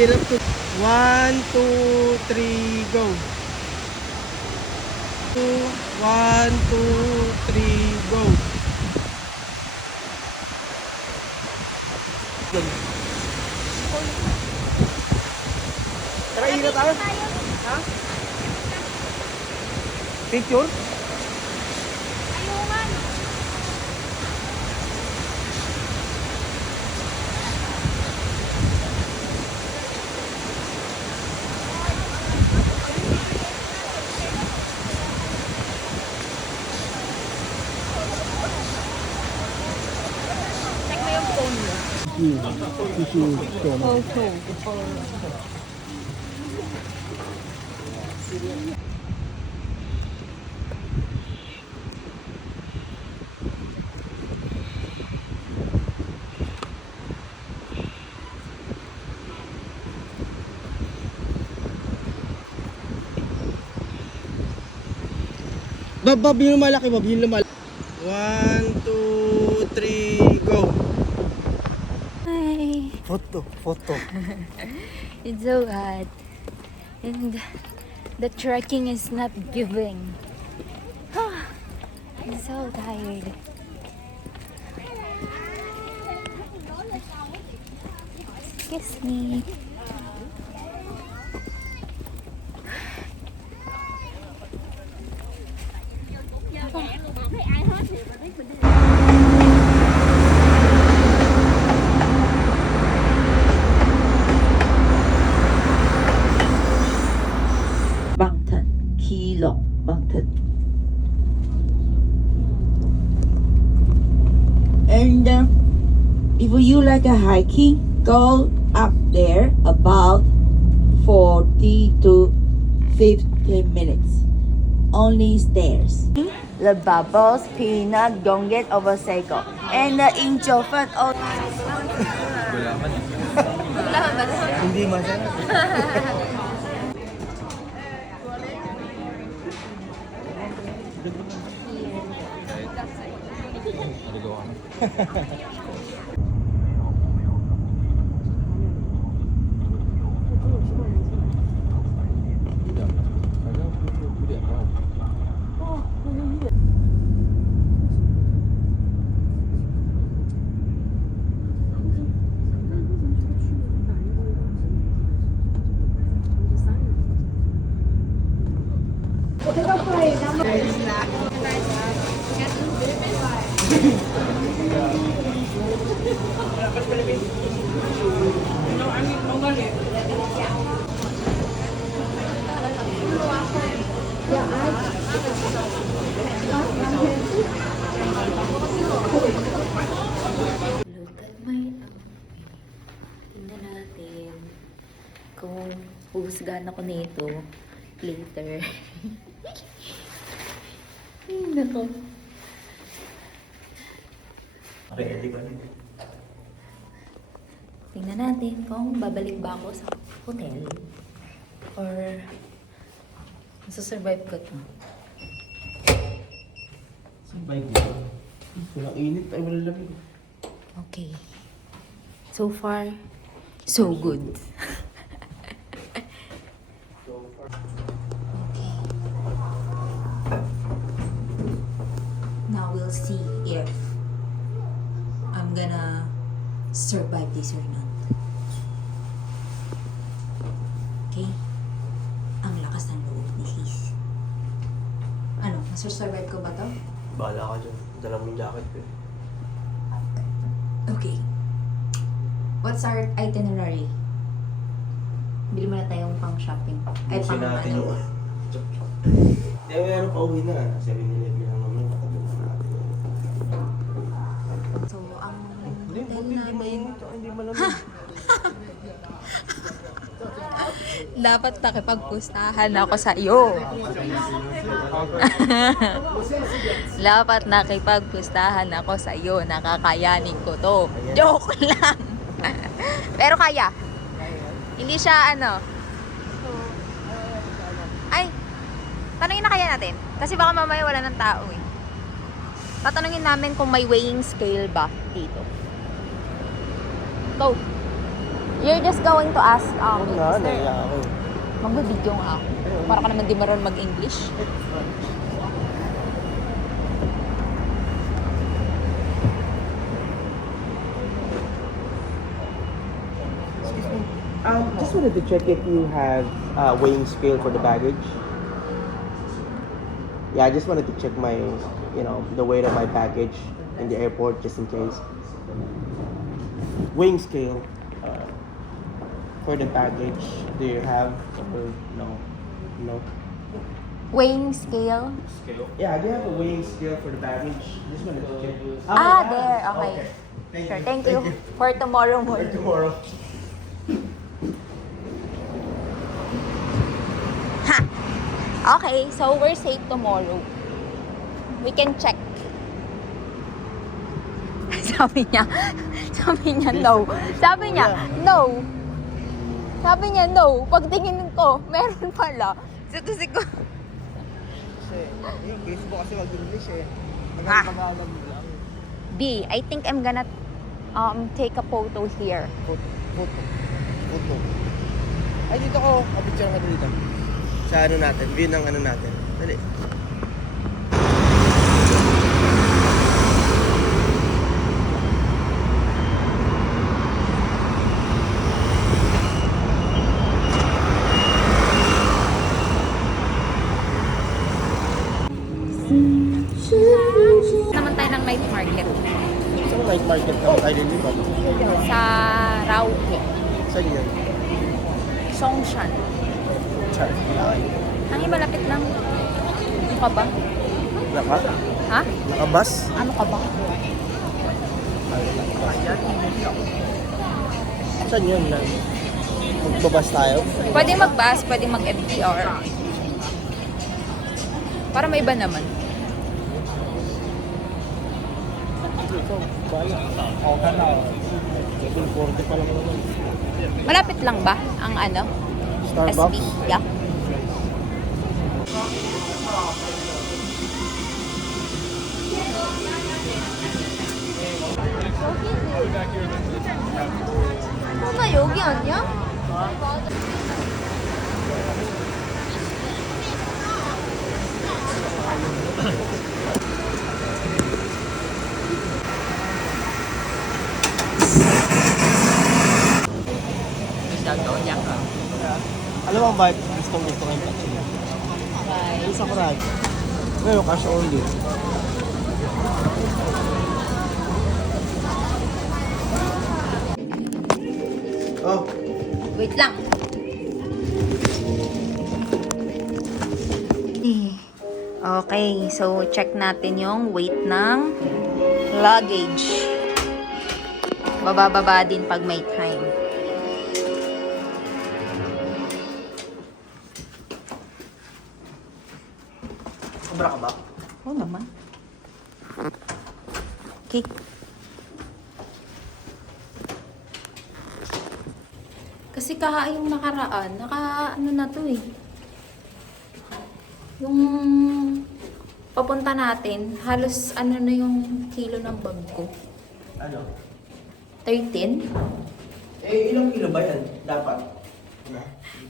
Hirap to. 1, 2, 3, go. 1, 2, 3, go. Tara, hila tayo. Ha? Picture? Check mo yung phone mo. Bob, yung malaki, Bob, yung malaki. 1, 2, 3, go. Hi. Photo. It's so hot. And the trekking is not giving. I'm so tired. Excuse me. Mountain, Keelong Mountain. And if you like a hiking, go up there about 40 to 50 minutes. Only stairs. The bubbles, peanut, gonggit, oversego. And the introvert also. Hindi masarap. Look at my tingnan natin kung huhusgahan ako nito later. Ay, nako. Ready ba na? Tingnan natin kung babalik ba ako sa hotel or masusurvive ko to. Sabay dito. Walang init ay walang lamig. Okay. So far, so good. Okay. Now we'll see if I'm gonna survive this or not. Okay? Ang lakas ng loob ni sis. Ano, masusurvive ko ba to? Bahala ka dyan. Dala mo yung jacket ko. Okay. What's our itinerary? Bili muna tayong pang shopping. Ay, pang natin ano. yung... Kaya meron pa uwi na. 7-Eleven lang naman. Nakatulog natin. So, ang Hindi, hotel buti hindi namin... mainit. Hindi malamig. Dapat nakipagpustahan ako sa iyo. Dapat nakipagpustahan ako sa iyo. Nakakayanin ko to. Joke lang. Pero kaya. Hindi siya ano. Ay, tanungin na kaya natin. Kasi baka mamaya wala ng tao eh. Tatanungin namin kung may weighing scale ba dito. Go. You're just going to ask, Mr. ako. Magbibidyo nga ako. Para ka naman di marunong mag-English. Just wanted to check if you have weighing scale for the baggage. Yeah, I just wanted to check my, the weight of my baggage in the airport just in case. Weighing scale for the baggage, do you have or no? No. Weighing scale. Yeah, do you have a weighing scale for the baggage? Just wanted to check. There. Okay. Sure. Thank you. For tomorrow For morning. tomorrow. Okay, so we're safe tomorrow. We can check. Sabi niya no. Sabi niya, no. Sabi niya, no. Pagtingin ko, meron pala. Kasi ko. Yung case mo kasi mag-English eh. B, I think I'm gonna take a photo here. Photo. Ay, dito ko. Kapicture ka dito. Sa ano natin. View ng ano natin. Dali. Naman tayo ng night market Saan night market na tayo lilipat? sa Rauke, Saan yan? Songshan. Saan? Ang malapit lang. Ano ka ba? Ha? Nakabus? Ano ka ba? Saan yun lang? Magbabas tayo? Pwede mag-bus, pwede mag-MTR. Para may iba naman. Ito, bala. Ako ka na. 740 pa lang naman. Malapit lang ba ang ano? Starbucks? SB? Yeah. 엄마 여기 아니야? Alam mo ba, gusto ko yung touch niya. Isa ko rin. Ngayon, cash only. Oh, Wait lang. Okay, so check natin yung weight ng luggage. Bababa din pag may time. sobra ka ba? Oo naman. Okay. Kasi yung nakaraan, ano na to eh. Yung papunta natin, halos ano na yung kilo ng bag ko. Ano? 13? Eh, ilang kilo ba yan? Dapat?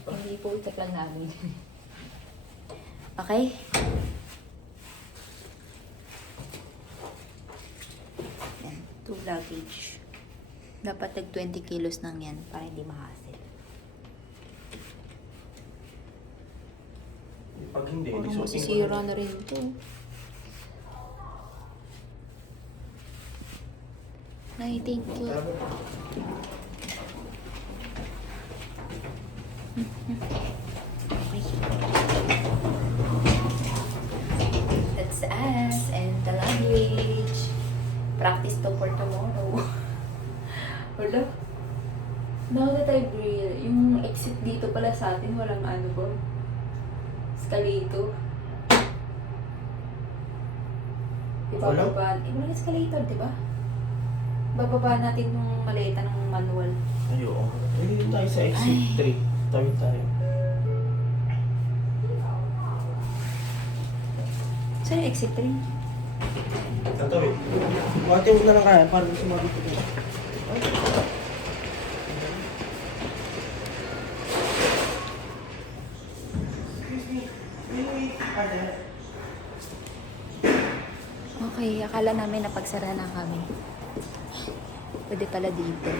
Hindi po, check lang namin. Okay? Yan, 2 luggage. Dapat tag 20 kilos nang yan para hindi mahasil. Pag hindi, Parang isuotin ko masisira na. na rin to. Ay, thank you. That's us and the luggage. Practice to for tomorrow. Wala. Now that I real, yung exit dito pala sa atin, walang ano po. Escalator. Wala? Walang escalator, di ba? Bababa natin yung maleta ng manual. Ay, oo. Eh, tayo sa exit 3. Tawid tayo. Saan yung exit 3? Tatawid. Buhati mo na lang kaya para sumabit ko dito. Okay, akala namin napagsara na kami. Pwede pala dito.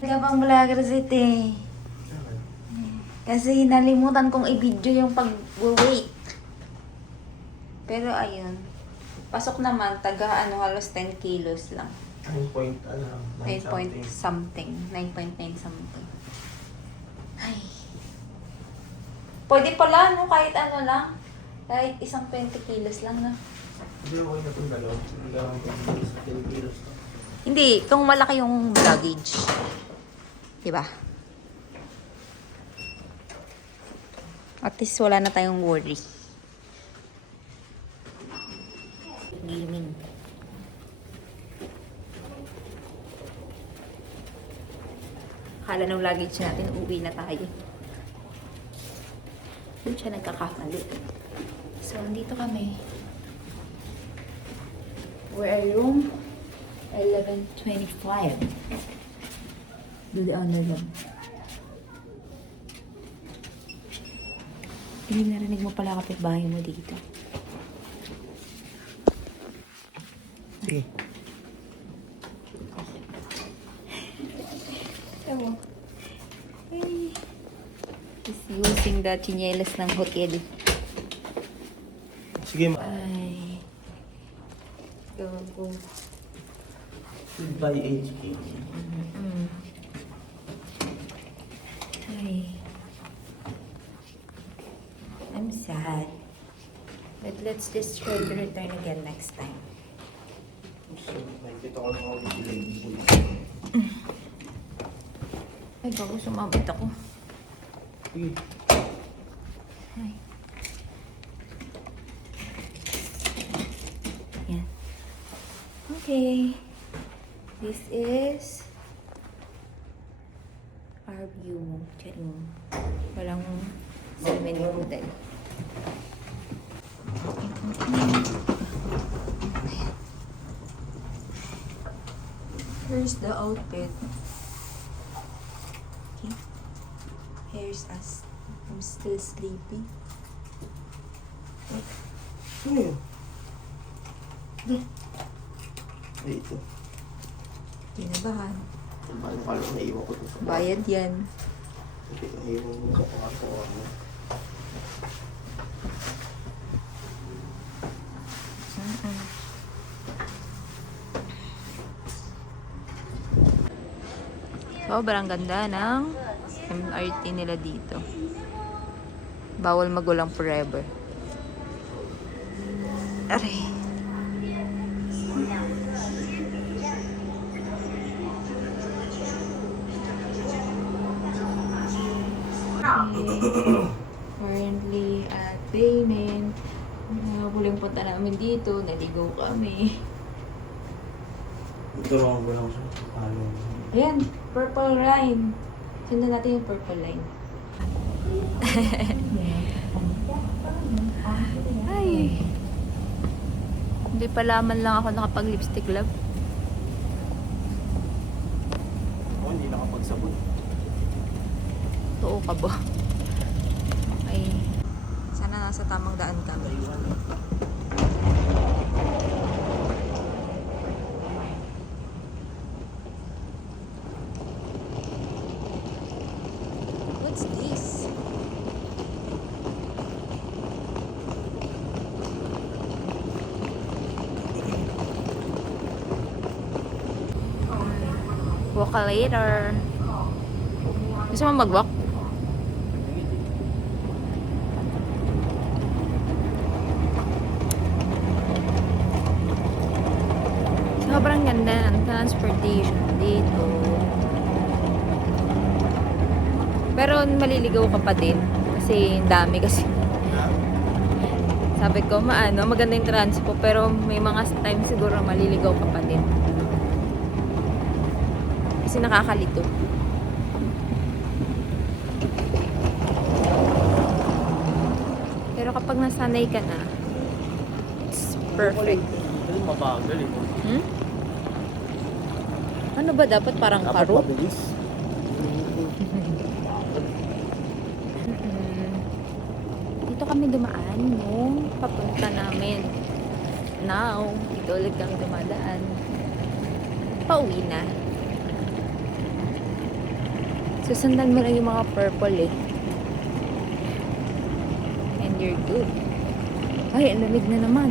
Gabang vlogger city. Kasi nalimutan kong i-video yung pag-wait. Pero ayun. Pasok naman, halos 10 kilos lang. 9 point, 9 point something. 9.9 something. Ay. Pwede pala, no? Kahit ano lang. Kahit isang 20 kilos lang, no? Hindi ako na itong dalawa. Hindi ako sa 10 kilos. Hindi, kung malaki yung luggage. Diba? At least wala na tayong worry. Gaming. Akala ng luggage natin, uwi na tayo. Doon siya nagkakamali. So, andito kami. We're at room 1125. Do the honor lang. Hindi narinig mo pala kapitbahay mo dito. Sige. Ewan. Ay. He's using the chinelas ng hotel. Sige, Ay. Go. by HP. Ay. I'm sad. But let's just try to return again next time. Nakikita ko lang ako dito. Ay, bago sumabot ako. Sige. Ay. Yan. Okay. This is our view. Charing. Walang salmon yung hotel. Here's the outfit. Okay. Here's us. I'm still sleepy. Ano yun? Yeah. Dito. Kinabahan. Paano ka lang naiwan ko ito? Bayad yan. Hindi, naiwan mo kapangan mo. Sobrang ganda ng MRT nila dito. Bawal magulang forever. Aray. Currently at payment. Huling punta namin dito, naligaw kami. Turuan ko lang siya. Paano? Ayan, purple line. Sundan natin yung purple line. Ay. Hindi pala man lang ako nakapag-lipstick love. Ako hindi nakapagsabot. Totoo ka ba? Ay. Sana nasa tamang daan ka. What's this? Walk ka later. Gusto mo mag-walk? Sobrang ganda ng transportation dito. Pero maliligaw ka pa din. Kasi ang dami kasi. Sabi ko, maganda yung transpo. Pero may mga time siguro maliligaw ka pa din. Kasi nakakalito. Pero kapag nasanay ka na, it's perfect. Ito mabagal eh. Hmm? Ano ba dapat? Parang karo? mabilis. Dito kami dumaan nung papunta namin. Now, dito ulit kami dumadaan. Pauwi na. Susundan mo lang yung mga purple eh. And you're good. Ay, ang lamig na naman.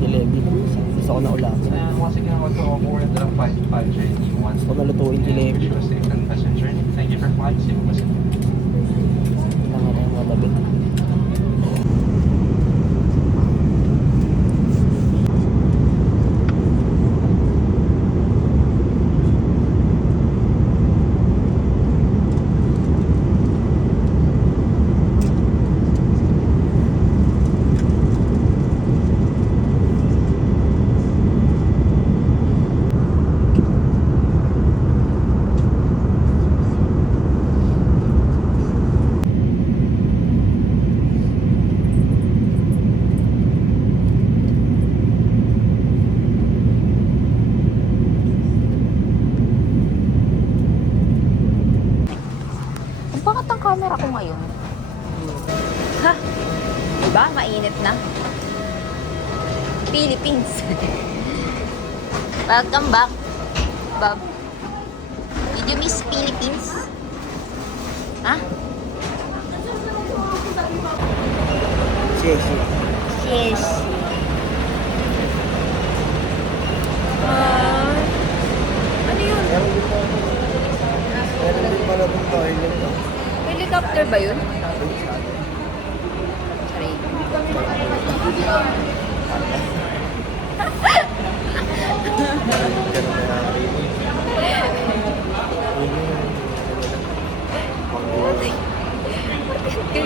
Si Levi. Gusto ko na ulang. Gusto ko na lutuin si Levi. Thank you for flying. Kailangan ko yung malabit. Bakit ang camera ko ngayon? Ha? Diba? Mainit na. Philippines. Welcome back, Bob. Did you miss Philippines? Ha? Yes. Yes. na itong toilet. Helicopter ba yun? Sorry.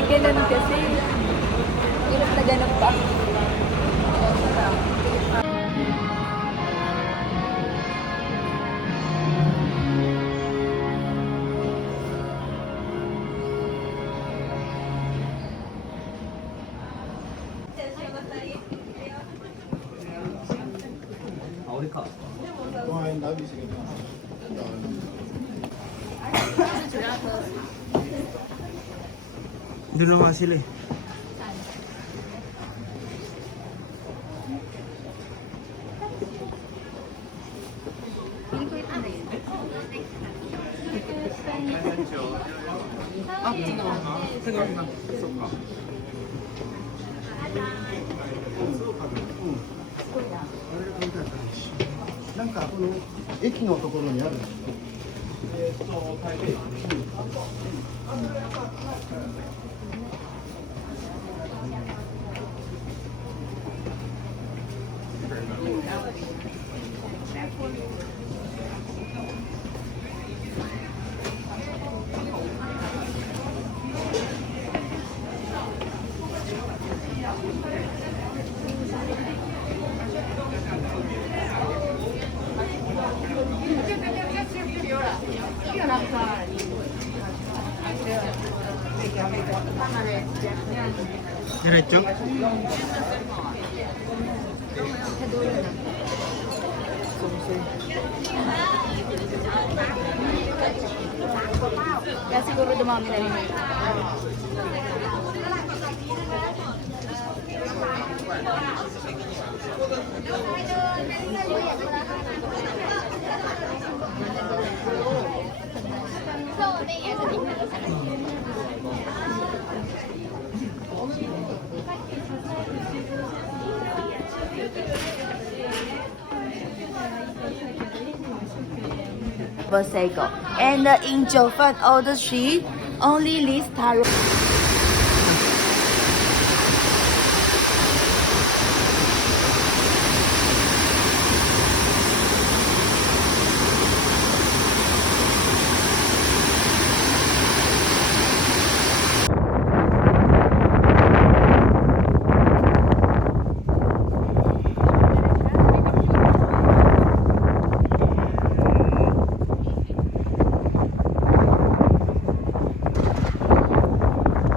Ganun kasi. Hirap na ganun pa. Doon naman sila eh. Diretso? Kaya siguro dumami na rin. Prosecco. And in Jiufen, all the street only list taro.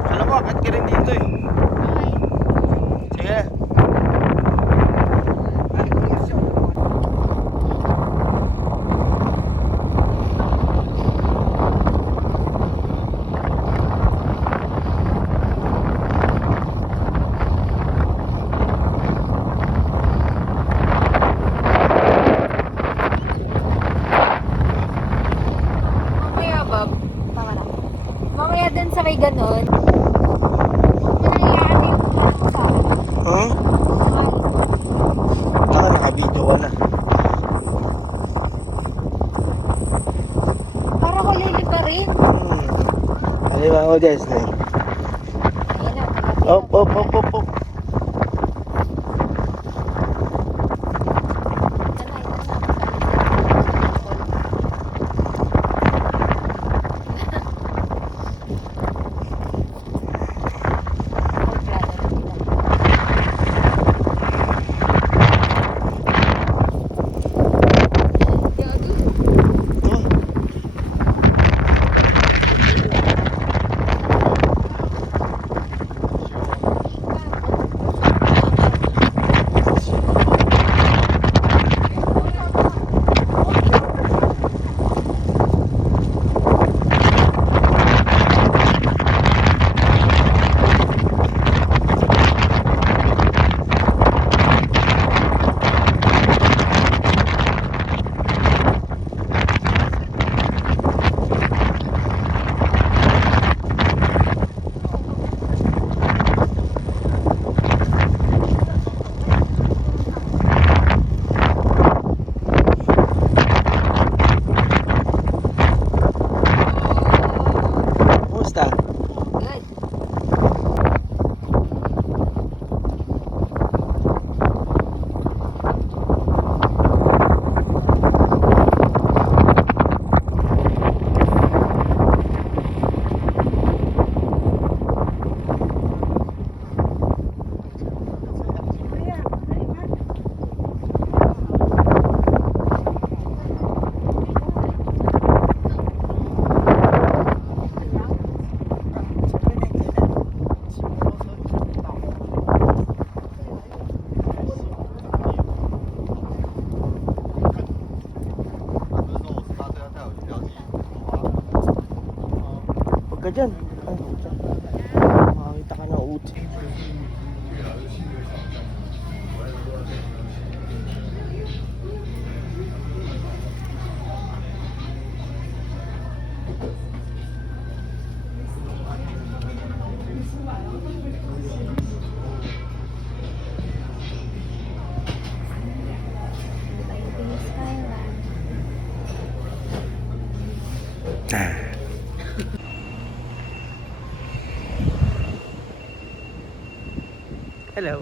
Alam mo, akit ka rin dito eh. Sige. Mamaya, Bob. Tama na. Mamaya din sa may ganon. Ha? Naka-video ka na. Para ko lili pa rin. Ano ba ako, Jesne? Ayun na. Op, op, op, op, op. ka dyan. Ay, puta. Makakita ka ng uti. Hello.